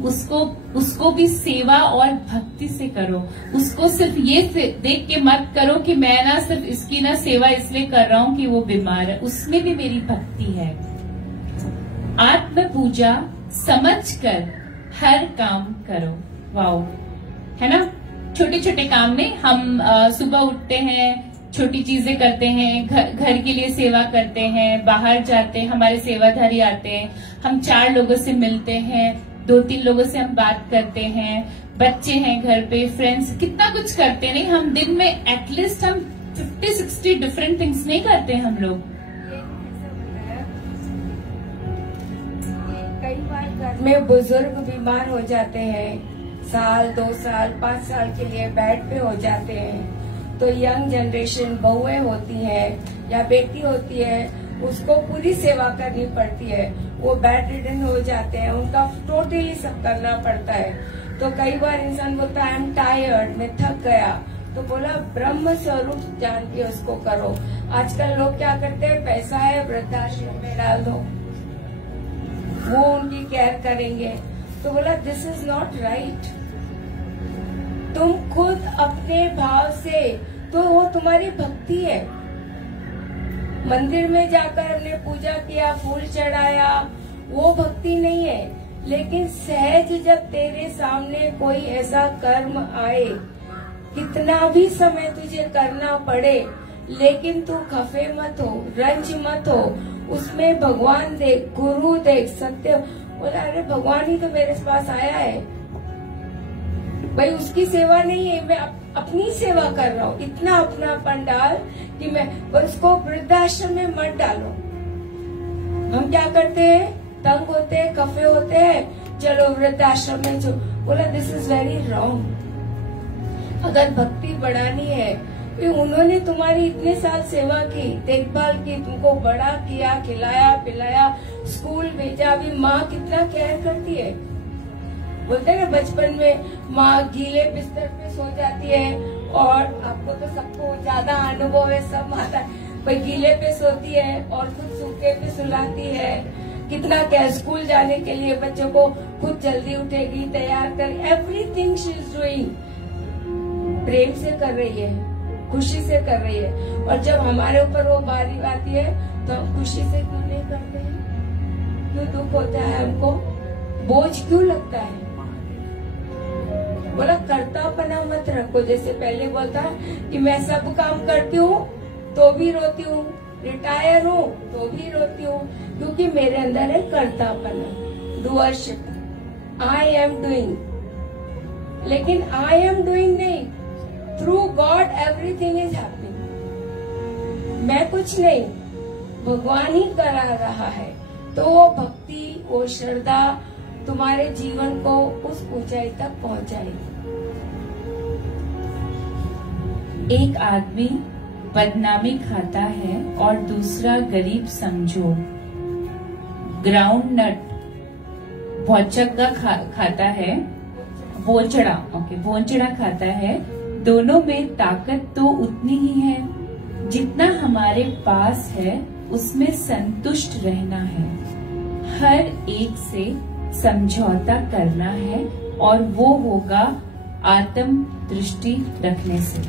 उसको भी सेवा और भक्ति से करो। उसको सिर्फ ये देख के मत करो कि मैं ना सिर्फ इसकी ना सेवा इसलिए कर रहा हूँ कि वो बीमार है, उसमें भी मेरी भक्ति है। आत्म पूजा समझकर हर काम करो। वाओ, है ना। छोटे छोटे काम में हम सुबह उठते हैं, छोटी चीजें करते हैं, घर के लिए सेवा करते हैं, बाहर जाते हैं, हमारे सेवाधारी आते हैं, हम 4 लोगों से मिलते हैं, 2-3 लोगों से हम बात करते हैं, बच्चे हैं घर पे, फ्रेंड्स, कितना कुछ करते हैं। नहीं, हम दिन में एटलीस्ट हम 50-60 डिफरेंट थिंग्स नहीं करते हम लोग। कई बार घर में बुजुर्ग बीमार हो जाते हैं, साल 2 साल 5 साल के लिए बेड पे हो जाते हैं, तो यंग जनरेशन बहुएं होती है या बेटी होती है, उसको पूरी सेवा करनी पड़ती है। वो बेड रिडन हो जाते हैं, उनका टोटली सब करना पड़ता है। तो कई बार इंसान बोलता है आई एम टायर्ड, मैं थक गया, तो बोला ब्रह्म स्वरूप जान के उसको करो। आजकल लोग क्या करते हैं, पैसा है वृद्धाश्रम में डाल दो, वो उनकी केयर करेंगे। तो बोला दिस इज नॉट राइट। तुम खुद अपने भाव से, तो वो तुम्हारी भक्ति है। मंदिर में जाकर हमने पूजा किया, फूल चढ़ाया, वो भक्ति नहीं है। लेकिन सहज जब तेरे सामने कोई ऐसा कर्म आए, कितना भी समय तुझे करना पड़े, लेकिन तू खफे मत हो, रंज मत हो, उसमें भगवान देख, गुरु देख, सत्य। बोला अरे भगवान ही तो मेरे पास आया है भाई, उसकी सेवा नहीं है, मैं अपनी सेवा कर रहा हूँ। इतना अपनापन डाल कि मैं, पर उसको वृद्धाश्रम में मत डालो। हम क्या करते हैं, तंग होते हैं, खफे होते हैं, चलो वृद्धाश्रम में जो। बोला दिस इज वेरी रॉन्ग। अगर भक्ति बढ़ानी है, तो उन्होंने तुम्हारी इतने साल सेवा की, देखभाल की, तुमको बड़ा किया, खिलाया पिलाया, स्कूल भेजा। अभी माँ कितना केयर करती है। बोलते हैं ना बचपन में माँ गीले बिस्तर पे सो जाती है, और आपको तो सबको ज्यादा अनुभव है, सब माता भाई गीले पे सोती है और खुद सूखे पे सुलाती है। कितना क्या, स्कूल जाने के लिए बच्चों को खुद जल्दी उठेगी, तैयार कर, एवरीथिंग शी इज डूइंग। प्रेम से कर रही है, खुशी से कर रही है। और जब हमारे ऊपर वो बारी आती है तो हम खुशी से क्यों नहीं करते हैं? क्यों दुख होता है हमको, बोझ क्यों लगता है? बोला कर्तापना मत रखो। जैसे पहले बोलता कि मैं सब काम करती हूँ तो भी रोती हूँ, रिटायर हूँ तो भी रोती हूँ, क्योंकि मेरे अंदर है कर्तापना, डूअरशिप, आई एम डूइंग। लेकिन आई एम डूइंग नहीं, through God everything is happening. मैं कुछ नहीं, भगवान ही करा रहा है। तो वो भक्ति, वो श्रद्धा तुम्हारे जीवन को उस ऊंचाई तक पहुंचाएगी। एक आदमी बदनामी खाता है और दूसरा गरीब समझो ग्राउंड नट भौचक्का खाता है, बोचड़ा, ओके, बोचड़ा खाता है। दोनों में ताकत तो उतनी ही है, जितना हमारे पास है उसमें संतुष्ट रहना है, हर एक से समझौता करना है, और वो होगा आत्म दृष्टि रखने से।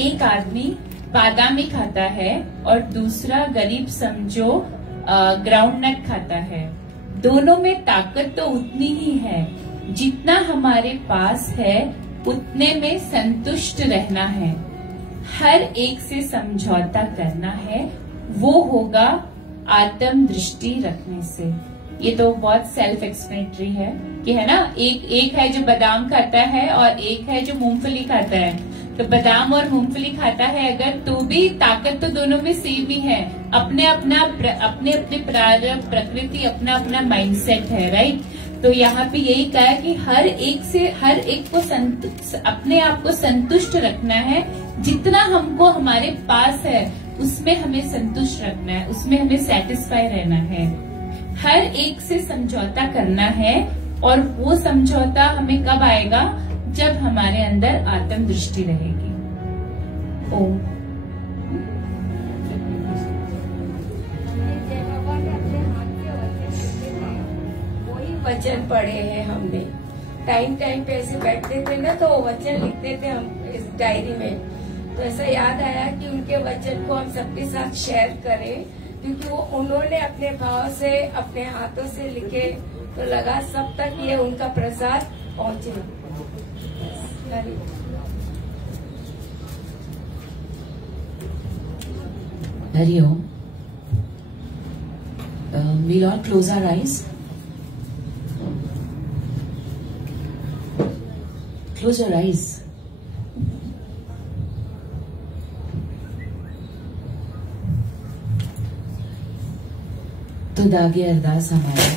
एक आदमी बादामी खाता है और दूसरा गरीब समझो ग्राउंड नट खाता है। दोनों में ताकत तो उतनी ही है, जितना हमारे पास है उतने में संतुष्ट रहना है, हर एक से समझौता करना है, वो होगा आत्म दृष्टि रखने से। ये तो बहुत सेल्फ एक्सप्लेनेटरी है कि है ना, एक है जो बादाम खाता है और एक है जो मूंगफली खाता है। तो बादाम और मूंगफली खाता है अगर, तो भी ताकत तो दोनों में सेम ही है। अपने अपने प्रारब्ध, प्रकृति, अपना अपना माइंडसेट है, राइट। तो यहाँ पे यही कहा है कि हर एक को अपने आप को संतुष्ट रखना है, जितना हमको हमारे पास है उसमें हमें संतुष्ट रखना है, उसमें हमें सेटिस्फाई रहना है, हर एक से समझौता करना है। और वो समझौता हमें कब आएगा, जब हमारे अंदर आत्म दृष्टि रहेगी। ओम। वही वचन पढ़े हैं हमने। टाइम टाइम पे ऐसे बैठते थे ना तो वचन लिखते थे हम इस डायरी में। तो ऐसा याद आया कि उनके वचन को हम सबके साथ शेयर करें, क्योंकि वो उन्होंने अपने भाव से अपने हाथों से लिखे, तो लगा सब तक ये उनका प्रसाद पहुंचे। Hari Om. We'll all close our eyes. Close your eyes. तो दागे अरदास हमारा।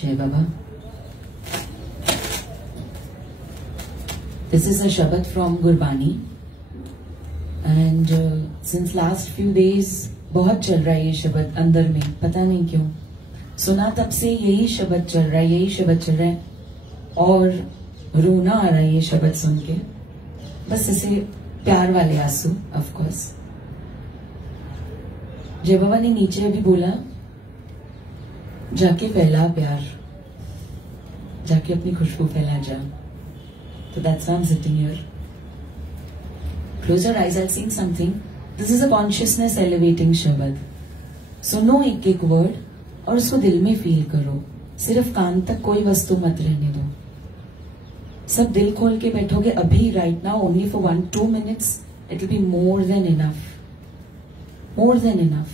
जय बाबा। This is a Shabad from Gurbani. And since last few days बहुत चल रहा है ये शब्द अंदर में, पता नहीं क्यों सुना तब से यही शब्द चल रहा है, यही शब्द चल रहा है और रोना आ रहा है ये शब्द सुन के। बस ऐसे प्यार वाले आंसू। ऑफ कोर्स जय बाबा ने नीचे अभी बोला, जाके फैला प्यार, जाके अपनी खुशबू फैला जा। तो that's why I am sitting here. Close your eyes, I'll sing something. This is a consciousness elevating शब्द। सुनो एक एक वर्ड और उसको दिल में फील करो। सिर्फ कान तक कोई वस्तु मत रहने दो। सब दिल खोल के बैठोगे अभी, right now, only for 1-2 minutes, it will be more than enough. More than enough.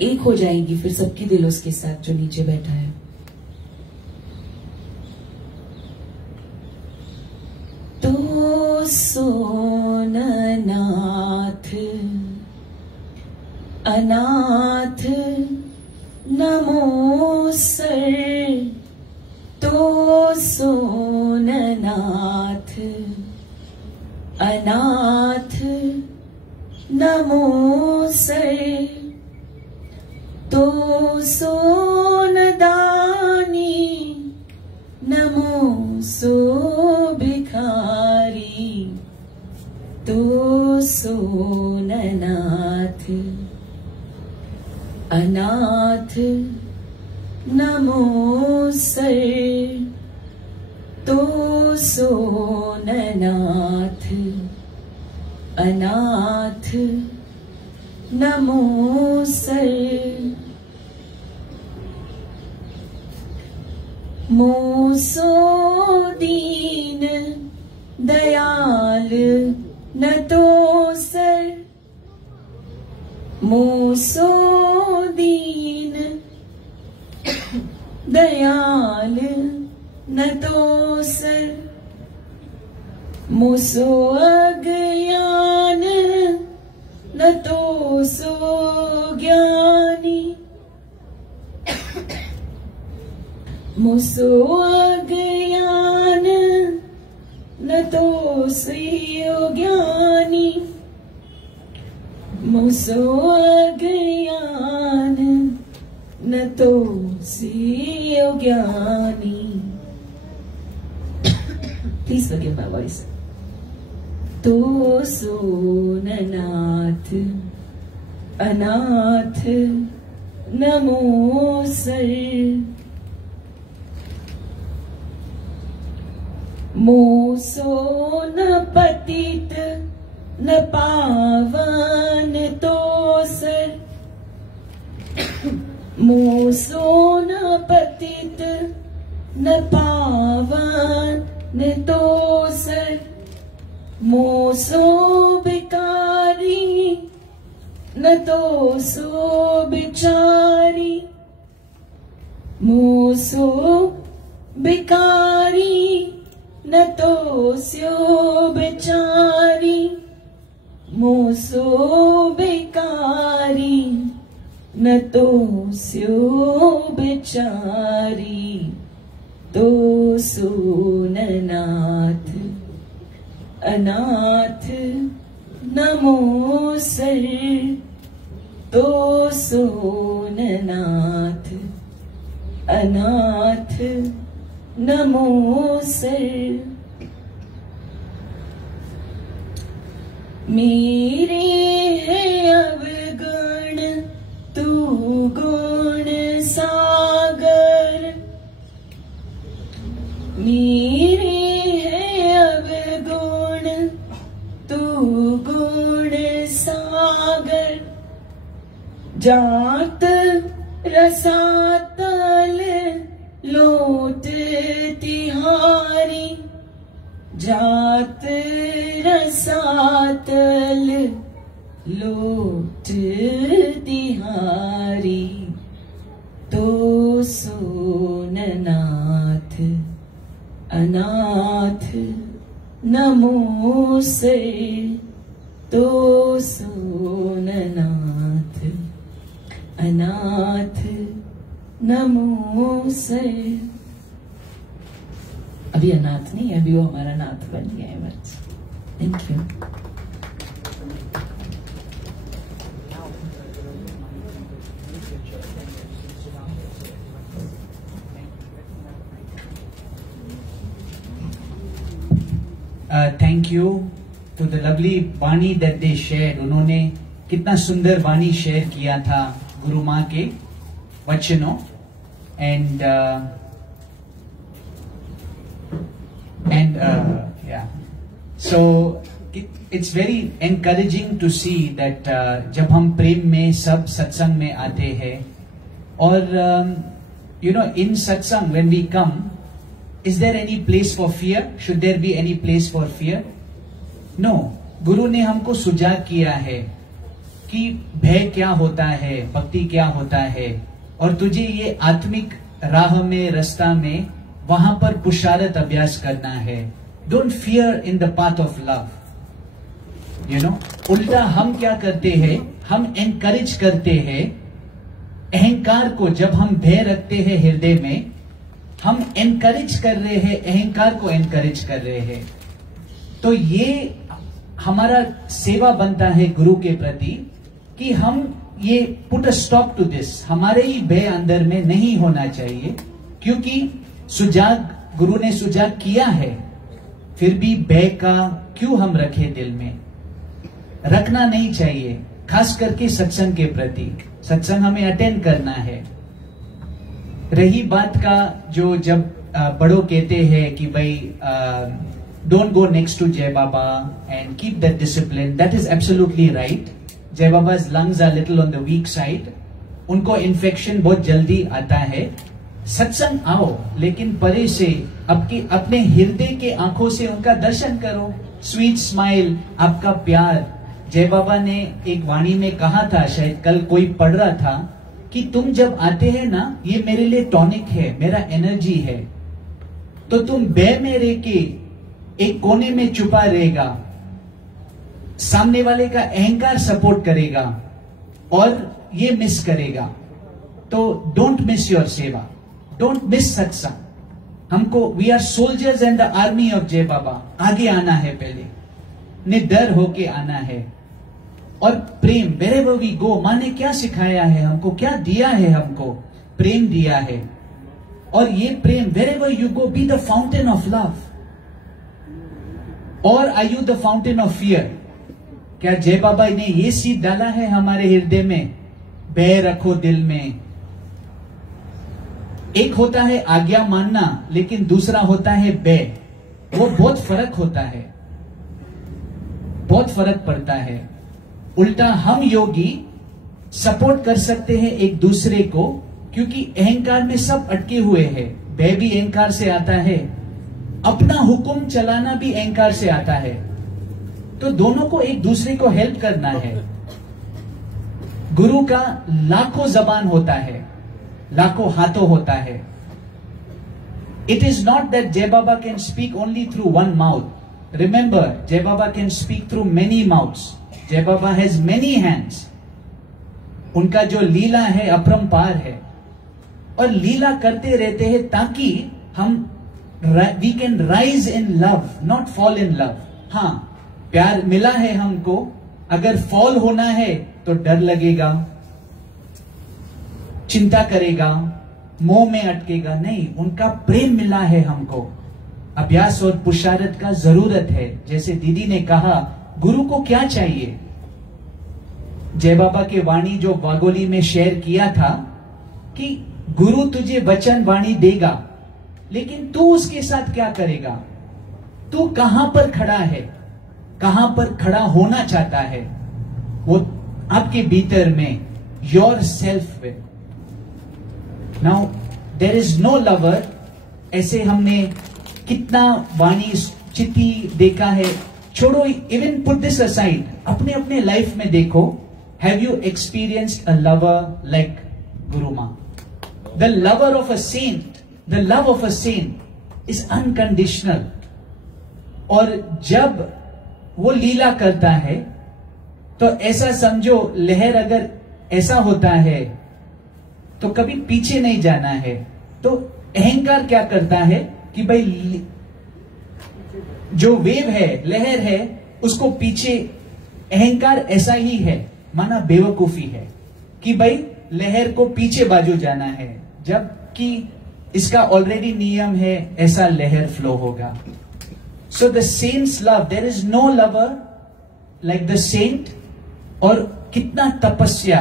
एक हो जाएगी फिर सबकी दिल उसके साथ जो नीचे बैठा है। तो सोन नाथ अनाथ नमो सर, तो सोन नाथ अनाथ नमो सर, तो सोन दानी नमो सो भिखारी, तो सोन नाथ अनाथ नमो सर, तो सोन नाथ अनाथ नमो सर। मोसो दीन दयाल न तो सर, मोसो दीन दयाल न तो सर, मोसो अज्ञान न तो सो ज्ञानी, मुसो अज्ञान न तो सियो ज्ञानी, मुसो अज्ञान न तो सियो ज्ञानी। Please forgive my voice. तो सोन नाथ अनाथ नमो सर, मोसो न पतित न पावन तो सर, मोसो न पतित न पावन तो सर, मोसो बिकारी न तो सो बिचारी, मोसो बिकारी न तो स्यो बेचारी, मोसो बेकारी न तो स्यो बेचारी, तो सोन नाथ अनाथ नमो सर, तो सोन नाथ अनाथ नमो सर। मेरे है अवगुण तू गुण सागर, जात रसातल लोट तिहारी, जात रसातल लोट तिहारी, तो सोननाथ अनाथ नमो से, तो सोननाथ अनाथ नमो से। अभी अनाथ नहीं, अभी वो हमारा नाथ बन गया है बस। Thank you. Thank you to the lovely vani that they shared. उन्होंने कितना सुंदर वाणी शेयर किया था गुरु माँ के वचनों, and yeah, so it's very encouraging to see that जब हम प्रेम में सब सत्संग में आते हैं, और you know, in satsang when we come, is there any place for fear? Should there be any place for fear? No. गुरु ने हमको सुझाव किया है कि भय क्या होता है, भक्ति क्या होता है, और तुझे ये आत्मिक राह में, रास्ता में, वहां पर पुरुषार्थ अभ्यास करना है. Don't fear in the path of love. You know, उल्टा हम क्या करते हैं, हम एनकरेज करते हैं अहंकार को. जब हम भय रखते हैं हृदय में, हम एनकरेज कर रहे हैं, अहंकार को एनकरेज कर रहे हैं. तो ये हमारा सेवा बनता है गुरु के प्रति कि हम ये put a stop to this. हमारे ही भय अंदर में नहीं होना चाहिए, क्योंकि सुजाग गुरु ने सुजाग किया है, फिर भी भय का क्यों हम रखे दिल में. रखना नहीं चाहिए, खास करके सत्संग के प्रति. सत्संग हमें अटेंड करना है. रही बात का जो जब बड़ों कहते हैं कि भाई don't go next to Jai Baba and keep that discipline, that is absolutely right. Jai बाबा's lungs are little on the weak side. उनको इन्फेक्शन बहुत जल्दी आता है. सत्संग आओ, लेकिन परे से अपने हृदय के आंखों से उनका दर्शन करो. स्वीट स्माइल, आपका प्यार. जय बाबा ने एक वाणी में कहा था, शायद कल कोई पढ़ रहा था, कि तुम जब आते हैं ना, ये मेरे लिए टॉनिक है, मेरा एनर्जी है. तो तुम भय में रह के एक कोने में छुपा रहेगा, सामने वाले का अहंकार सपोर्ट करेगा और ये मिस करेगा. तो don't miss your seva, don't miss satsang. हमको we are soldiers and the army of Jai Baba. आगे आना है, पहले निडर होके आना है. और प्रेम, wherever we go, माँ ने क्या सिखाया है हमको, क्या दिया है हमको, प्रेम दिया है. और ये प्रेम, wherever you go, be the fountain of love. Or are you the fountain of fear? क्या जय बाबा ने ये सीध डाला है हमारे हृदय में, भय रखो दिल में. एक होता है आज्ञा मानना, लेकिन दूसरा होता है भय. वो बहुत फर्क होता है, बहुत फर्क पड़ता है. उल्टा हम योगी सपोर्ट कर सकते हैं एक दूसरे को, क्योंकि अहंकार में सब अटके हुए हैं. भय भी अहंकार से आता है, अपना हुक्म चलाना भी अहंकार से आता है. तो दोनों को एक दूसरे को हेल्प करना है. गुरु का लाखों जबान होता है, लाखों हाथों होता है. It is not that Jai Baba can speak only through one mouth. Remember, Jai Baba can speak through many mouths. Jai Baba has many hands. उनका जो लीला है अपरंपार है, और लीला करते रहते हैं ताकि हम we can rise in love, not fall in love. हाँ, प्यार मिला है हमको, अगर फॉल होना है तो डर लगेगा, चिंता करेगा, मोह में अटकेगा. नहीं, उनका प्रेम मिला है हमको. अभ्यास और पुरुषार्थ का जरूरत है. जैसे दीदी ने कहा, गुरु को क्या चाहिए. जय बाबा के वाणी जो वागोली में शेयर किया था कि गुरु तुझे वचन वाणी देगा, लेकिन तू उसके साथ क्या करेगा. तू कहां पर खड़ा है, कहां पर खड़ा होना चाहता है, वो आपके भीतर में yourself with. Now, there is no lover. ऐसे हमने कितना वाणी चिट्ठी देखा है. छोड़ो, even put this aside. अपने अपने लाइफ में देखो. Have you experienced a lover like Guru Ma? The lover of a saint, the love of a saint is unconditional. और जब वो लीला करता है तो ऐसा समझो, लहर अगर ऐसा होता है तो कभी पीछे नहीं जाना है. तो अहंकार क्या करता है कि भाई जो वेव है, लहर है, उसको पीछे, अहंकार ऐसा ही है, माना बेवकूफी है कि भाई लहर को पीछे बाजू जाना है, जबकि इसका ऑलरेडी नियम है ऐसा लहर फ्लो होगा. So the saints love, there is no lover like the saint. और कितना तपस्या,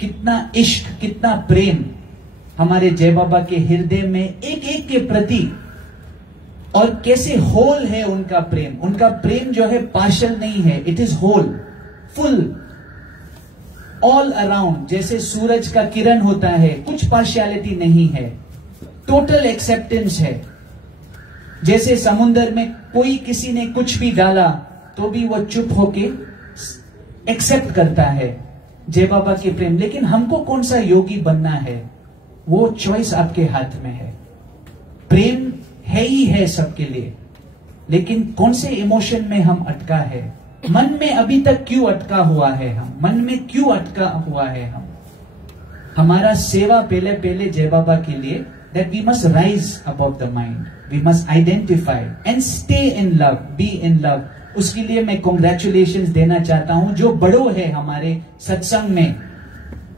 कितना इश्क, कितना प्रेम हमारे जय बाबा के हृदय में एक एक के प्रति, और कैसे होल है उनका प्रेम. उनका प्रेम जो है पार्शल नहीं है, it is whole, full, all around. जैसे सूरज का किरण होता है, कुछ पार्शियलिटी नहीं है, टोटल एक्सेप्टेंस है. जैसे समुद्र में कोई किसी ने कुछ भी डाला तो भी वो चुप होके एक्सेप्ट करता है जय बाबा के प्रेम. लेकिन हमको कौन सा योगी बनना है, वो चॉइस आपके हाथ में है. प्रेम है ही है सबके लिए, लेकिन कौन से इमोशन में हम अटका है, मन में अभी तक क्यों अटका हुआ है, हम मन में क्यों अटका हुआ है. हम हमारा सेवा पहले पहले जय बाबा के लिए, that we must rise above the mind, we must identify and stay in love, be in love. उसके लिए मैं congratulations देना चाहता हूं जो बड़ो है हमारे सत्संग में.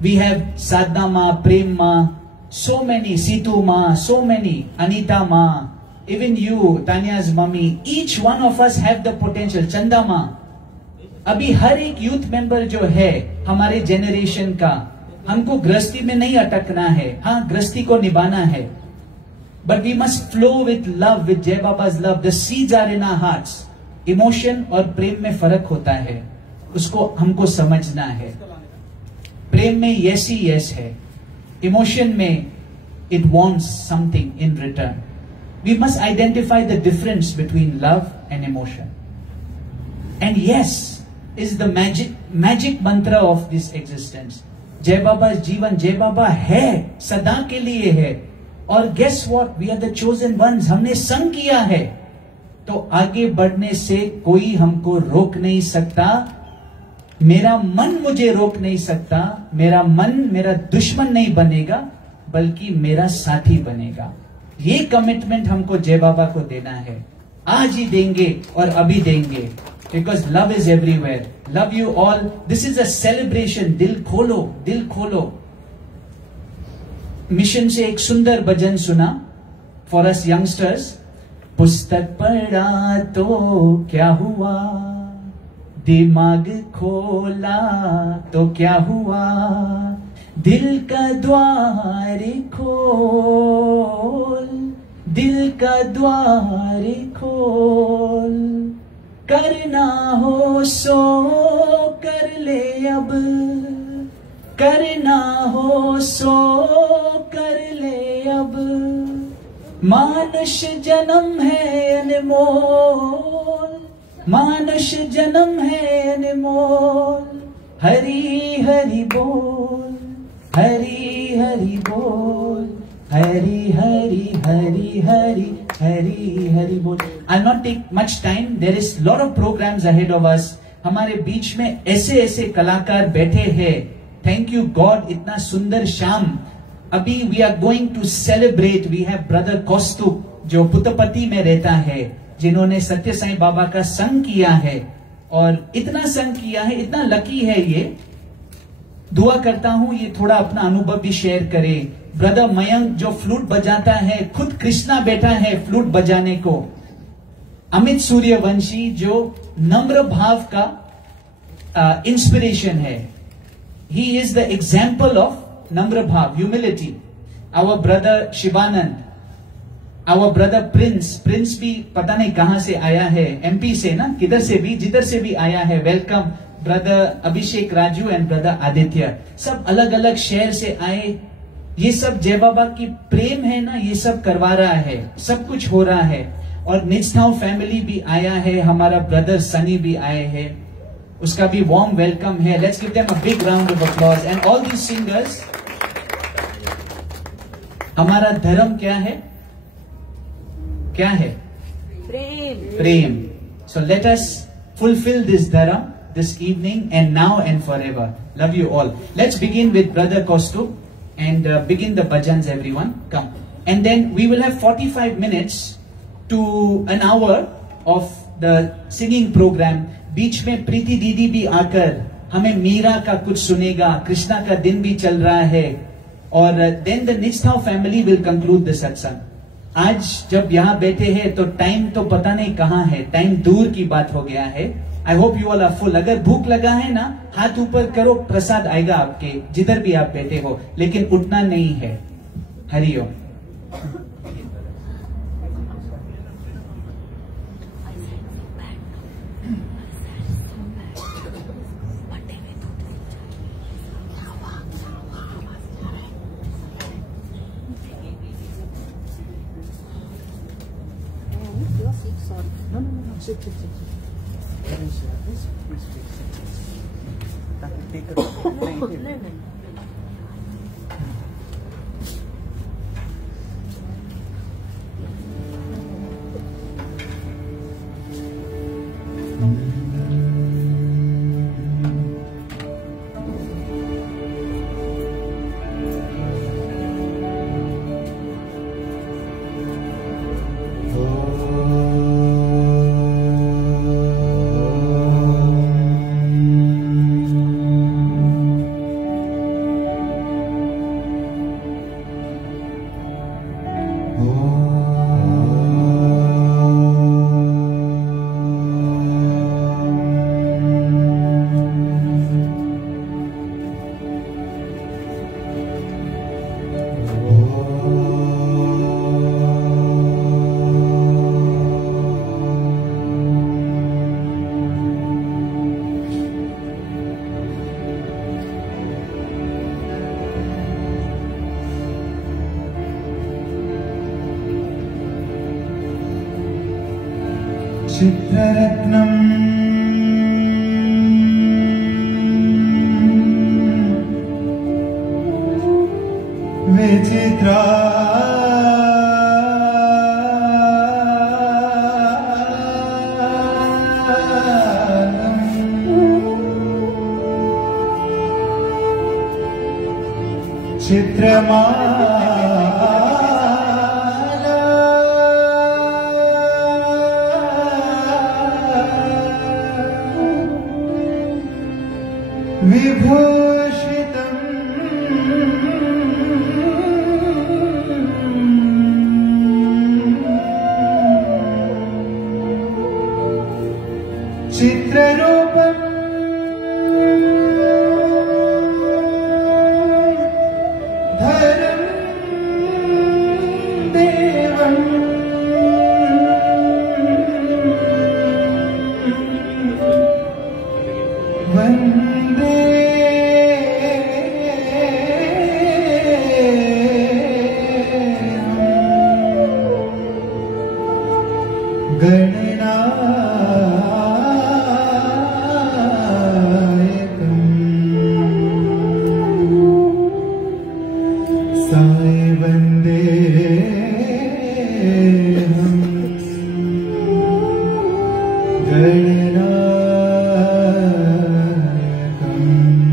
We have साधना माँ, प्रेम माँ, so many, सीतू माँ, so many, अनीता माँ, even you, तानिया's mummy, each one of us have the potential. चंदा माँ, अभी हर एक यूथ मेंबर जो है हमारे जेनरेशन का, हमको गृहस्थी में नहीं अटकना है. हाँ, गृहस्थी को निभाना है, but we must flow with love, with Jai Baba's love. The seeds are in our hearts. Emotion और प्रेम में फर्क होता है, उसको हमको समझना है. प्रेम में यस ही यस है, इमोशन में it wants something in return. We must identify the difference between love and emotion. And yes is the magic mantra of this existence. Jai Baba जीवन, जय बाबा है, सदा के लिए है. और guess what, we are the chosen ones. हमने संग किया है, तो आगे बढ़ने से कोई हमको रोक नहीं सकता. मेरा मन मुझे रोक नहीं सकता. मेरा मन मेरा दुश्मन नहीं बनेगा, बल्कि मेरा साथी बनेगा. ये कमिटमेंट हमको जय बाबा को देना है. आज ही देंगे और अभी देंगे, because love is everywhere. Love you all. This is a celebration. दिल खोलो, दिल खोलो. मिशन से एक सुंदर भजन सुना फॉर अस यंगस्टर्स. पुस्तक पढ़ा तो क्या हुआ, दिमाग खोला तो क्या हुआ, दिल का द्वार खोल, दिल का द्वार खोल. करना हो सो कर ले अब, करना हो सो कर ले अब. मानुष जन्म है अनमोल, मानुष जन्म है अनमोल. हरि हरि बोल, हरि हरि बोल, हरि हरि हरि हरि हरि हरि बोल. I'll not take much time. There is lot of programs ahead of us. हमारे बीच में ऐसे ऐसे कलाकार बैठे हैं. Thank you God. इतना सुंदर शाम. अभी we are going to celebrate. We have brother कौस्तुभ जो पुत्तपति में रहता है, जिन्होंने सत्य साईं बाबा का संग किया है, और इतना संग किया है, इतना लकी है ये. दुआ करता हूं ये थोड़ा अपना अनुभव भी शेयर करे. ब्रदर मयंक जो फ्लूट बजाता है, खुद कृष्णा बैठा है फ्लूट बजाने को. अमित सूर्यवंशी जो नम्र भाव का इंस्पिरेशन है. He is the example of नम्र भाव, humility. Our brother Shivanand, our brother Prince भी पता नहीं कहां से आया है, एमपी से ना, किधर से भी, जिधर से भी आया है, welcome. Brother Abhishek Raju and brother Aditya, सब अलग अलग शहर से आए। ये सब जय बाबा की प्रेम है ना, ये सब करवा रहा है, सब कुछ हो रहा है। और निजठाव फैमिली भी आया है, हमारा ब्रदर सनी भी आए हैं, उसका भी वार्म वेलकम है। Let's give them a big round of applause and all these singers. हमारा धर्म क्या है? क्या है? प्रेम। So let us fulfill this dharam this evening and now and forever. Love you all. Let's begin with Brother Kostu and begin the bhajans, everyone. Come. And then we will have 45 minutes to an hour of the singing program. बीच में प्रीति दीदी भी आकर हमें मीरा का कुछ सुनेगा, कृष्णा का दिन भी चल रहा है, और then the Nichthav family will conclude the satsang. आज जब यहाँ बैठे हैं तो टाइम तो पता नहीं कहाँ है, टाइम दूर की बात हो गया है। I hope you all are full. अगर भूख लगा है ना, हाथ ऊपर करो, प्रसाद आएगा आपके जिधर भी आप बैठे हो, लेकिन उठना नहीं है। हरिओम। चित्ररत्नम् विचित्रा चित्रमा विभूषितम् चित्ररूपम् धरं देवम् वन्दे गणनायकम् साई वन्दे गणनायकम्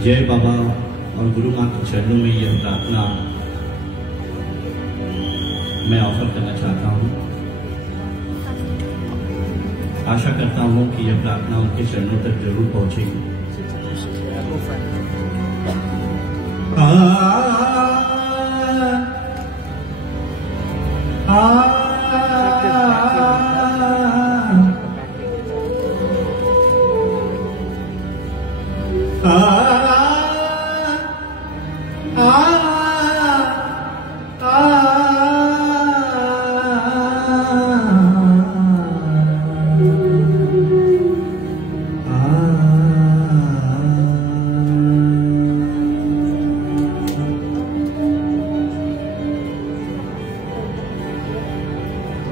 जय बाबा और गुरु माँ के चरणों में यह प्रार्थना मैं ऑफर करना चाहता हूँ। आशा करता हूँ कि यह प्रार्थना उनके चरणों तक जरूर पहुंचेगी।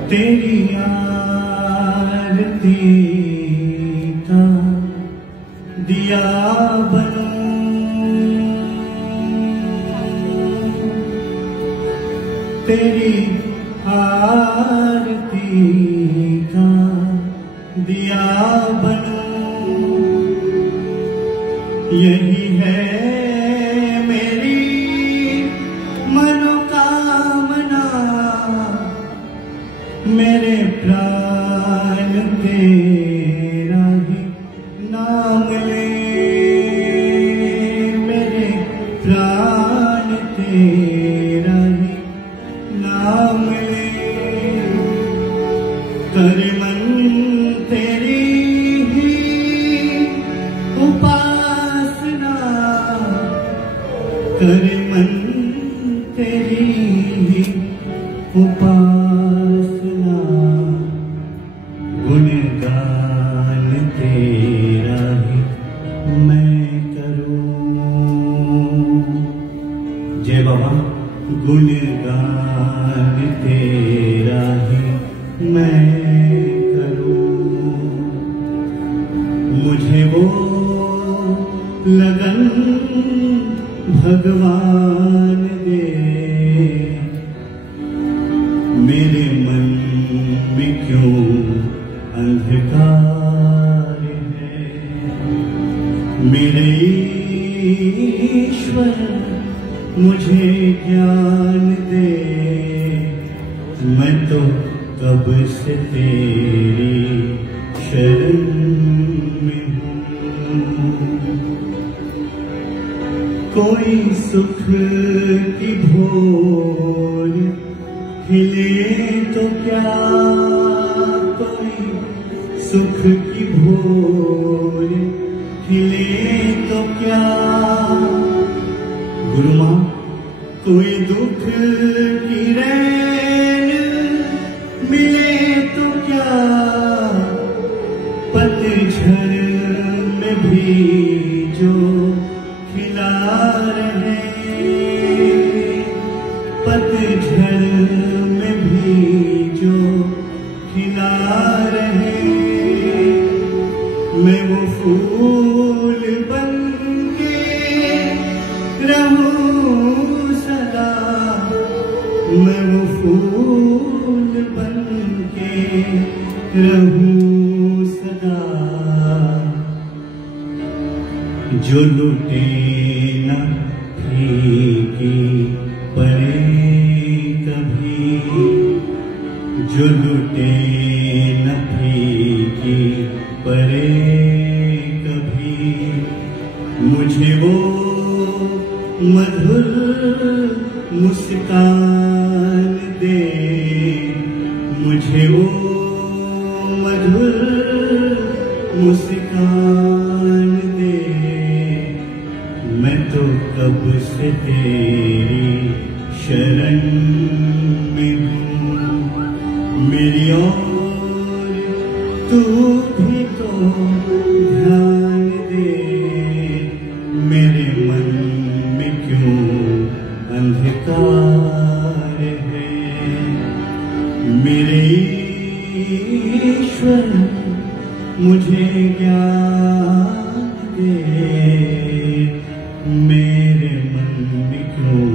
तेरी आरती का दिया बनूं, तेरी आरती का दिया बनूं, यही है मेरी मनोकामना। मेरे प्राण तेरा ही नाम ले, मेरे प्राण तेरा ही नाम ले। कर मन तेरी ही उपासना, कर मन तेरी ही उपासना। गुणगान तेरा ही मैं करूं। जय बाबा। गुणगान तेरा ही मैं करूं। मुझे वो लगन भगवान दे, मेरे मन में क्यों अंधकार है। मेरे ईश्वर मुझे ज्ञान दे, मैं तो कब से तेरी शरण में हूँ। कोई सुख की भोर खिले तो क्या, कोई सुख की भोर खिले तो क्या। गुरु माँ कोई दुख की रैन मिले तो क्या, पतझड़ में भी जो खिला रहे, पतझड़ में भी जो खिला रहे। मैं वो फूल बन के रहूं सदा, मैं वो फूल बन के रहूं सदा। जो लुटे न फीकी पड़े कभी, जो लुटे न फीकी पड़े कभी। मधुर मुस्कान दे, मुझे वो मधुर मुस्कान दे। मैं तो कब से तेरी शरण में हूँ, मेरी और तू भी तो ध्यान दे। मेरे मन में क्यों अंधकार है, मेरे ईश्वर मुझे ज्ञान दे। मेरे मन में क्यों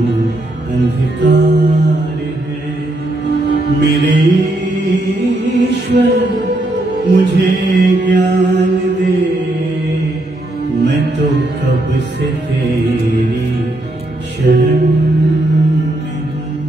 अंधकार है, मेरे ईश्वर मुझे ज्ञान दे। मैं तो कब से तेरी शरण में हूँ।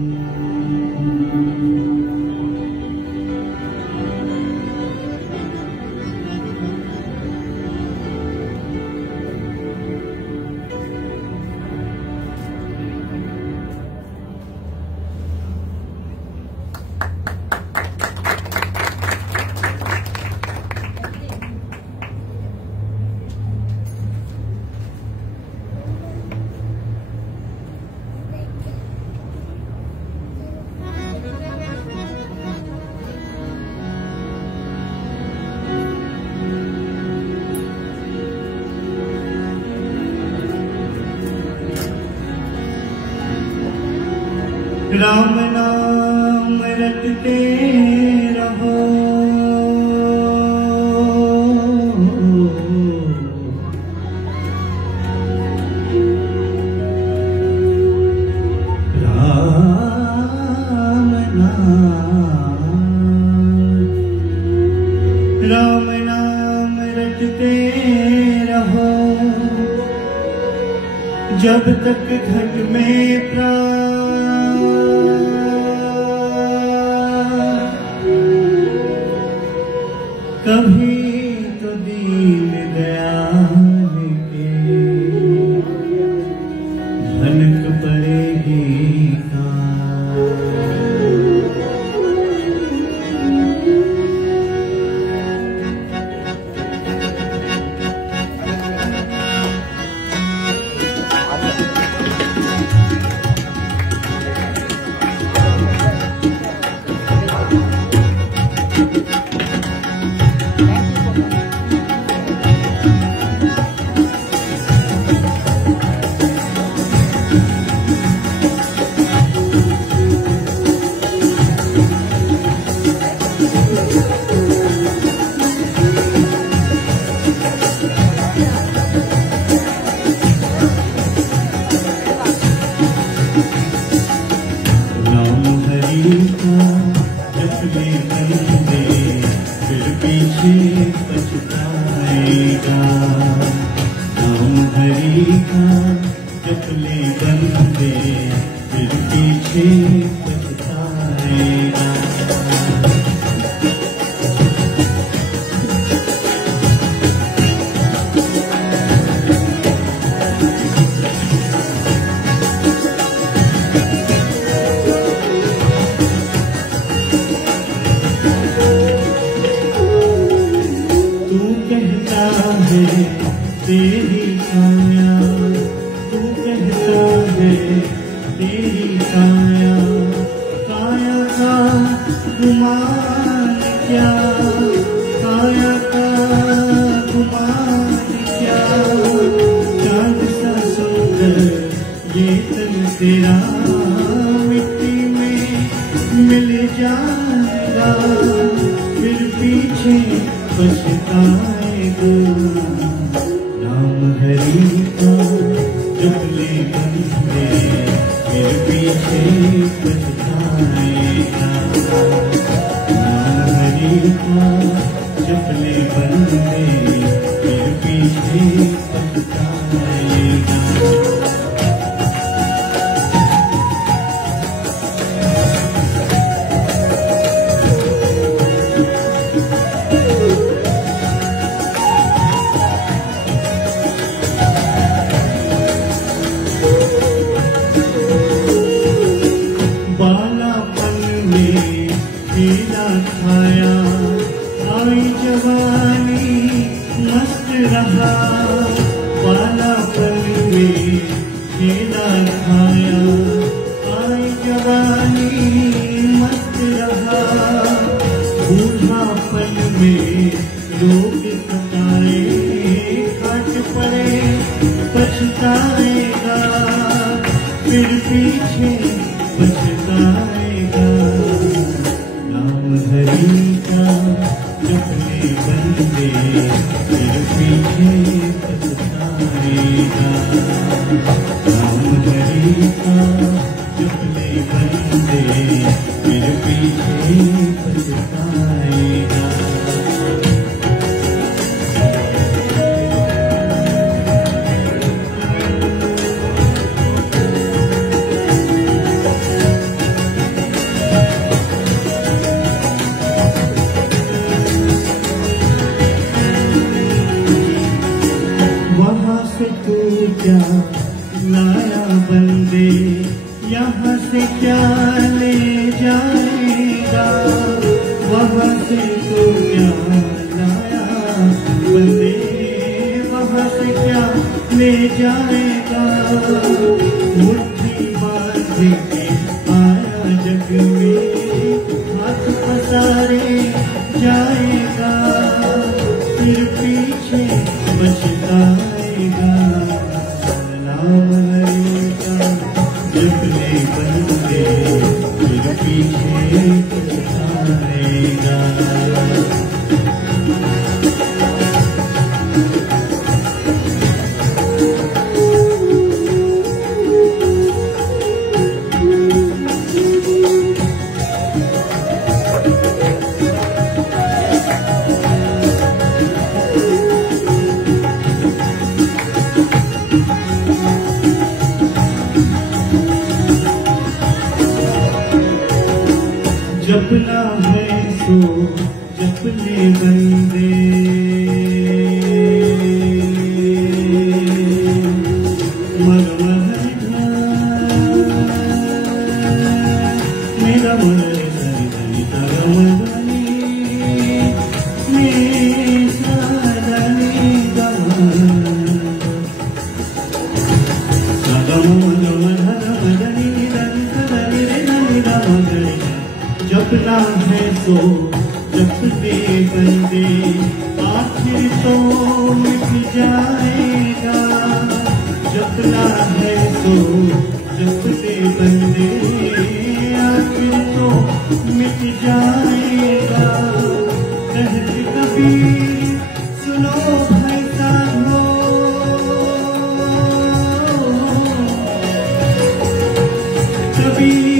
राम नाम रटते रहो, राम नाम रटते रहो। जब तक घट में प्राण, कभी तो दीन दयाल के भनक पड़ेगी पछताएगा। नाम हरि का जप ले बंदे, फिर पीछे पछताएगा। तेरी काया, तू कहता है तेरी काया, काया का गुमान क्या, काया का गुमान क्या। चांद सा सुंदर ये तन तेरा मिट्टी में मिल जाएगा, फिर पीछे पछताएगा। नाम हरि का जप ले बंदे, फिर पीछे पछताएगा। नाम हरि का जप ले बंदे, फिर पीछे पछताएगा। जवानी मस्त रहा, बालापन में खेला खाया। आई जवानी मस्त रहा, बूढ़ापन में लोग सताए। काट पड़े पछताएगा, फिर पीछे पछताएगा। नाम हरि का जपने बंदे, फिर पीछे पछताएगा। नाम हरि का जपने बंदे, फिर पीछे पछताएगा। तू क्या लाया बंदे, यहाँ से क्या ले जाएगा। वहाँ से तू क्या लाया बंदे, वहाँ से क्या ले जाएगा। मुट्ठी बांध के आया जग में, हाथ पसारे जाएगा। फिर पीछे पछताएगा। नाम हरि का जपने बंदे, फिर पीछे पछताएगा। जपना है सो जपने बंदे, मर मर मेरा मन धनी धनी तारा मधनी, मेरा धनी जपना है तो जपने बंदे, आखिर तो मिट जाएगा। जपना है तो जपने बंदे, आखिर तो मिट जाएगा। कहते कबीर सुनो भाई साधो, कबीर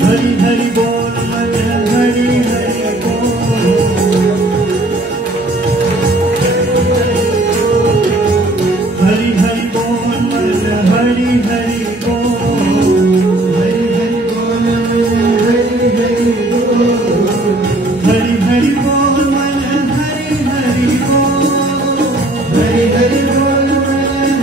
हरि हरि बोल मन हरि हरि बोल, हरि हरि बोल मन हरि हरि बोल, हरि हरि बोल मन हरि हरि बोल, हरि हरि बोल मन हरि हरि बोल, हरि हरि बोल मन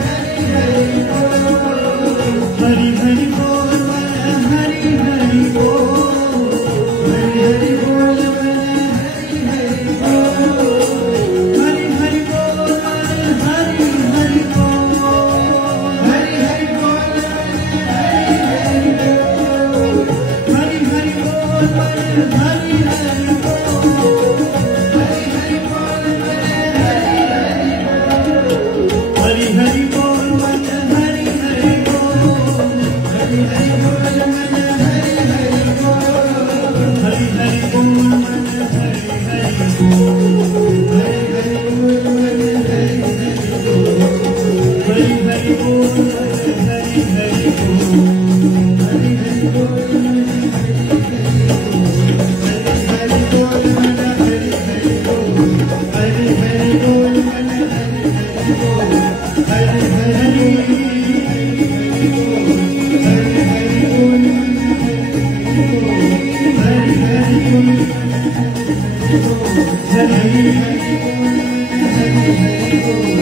बोल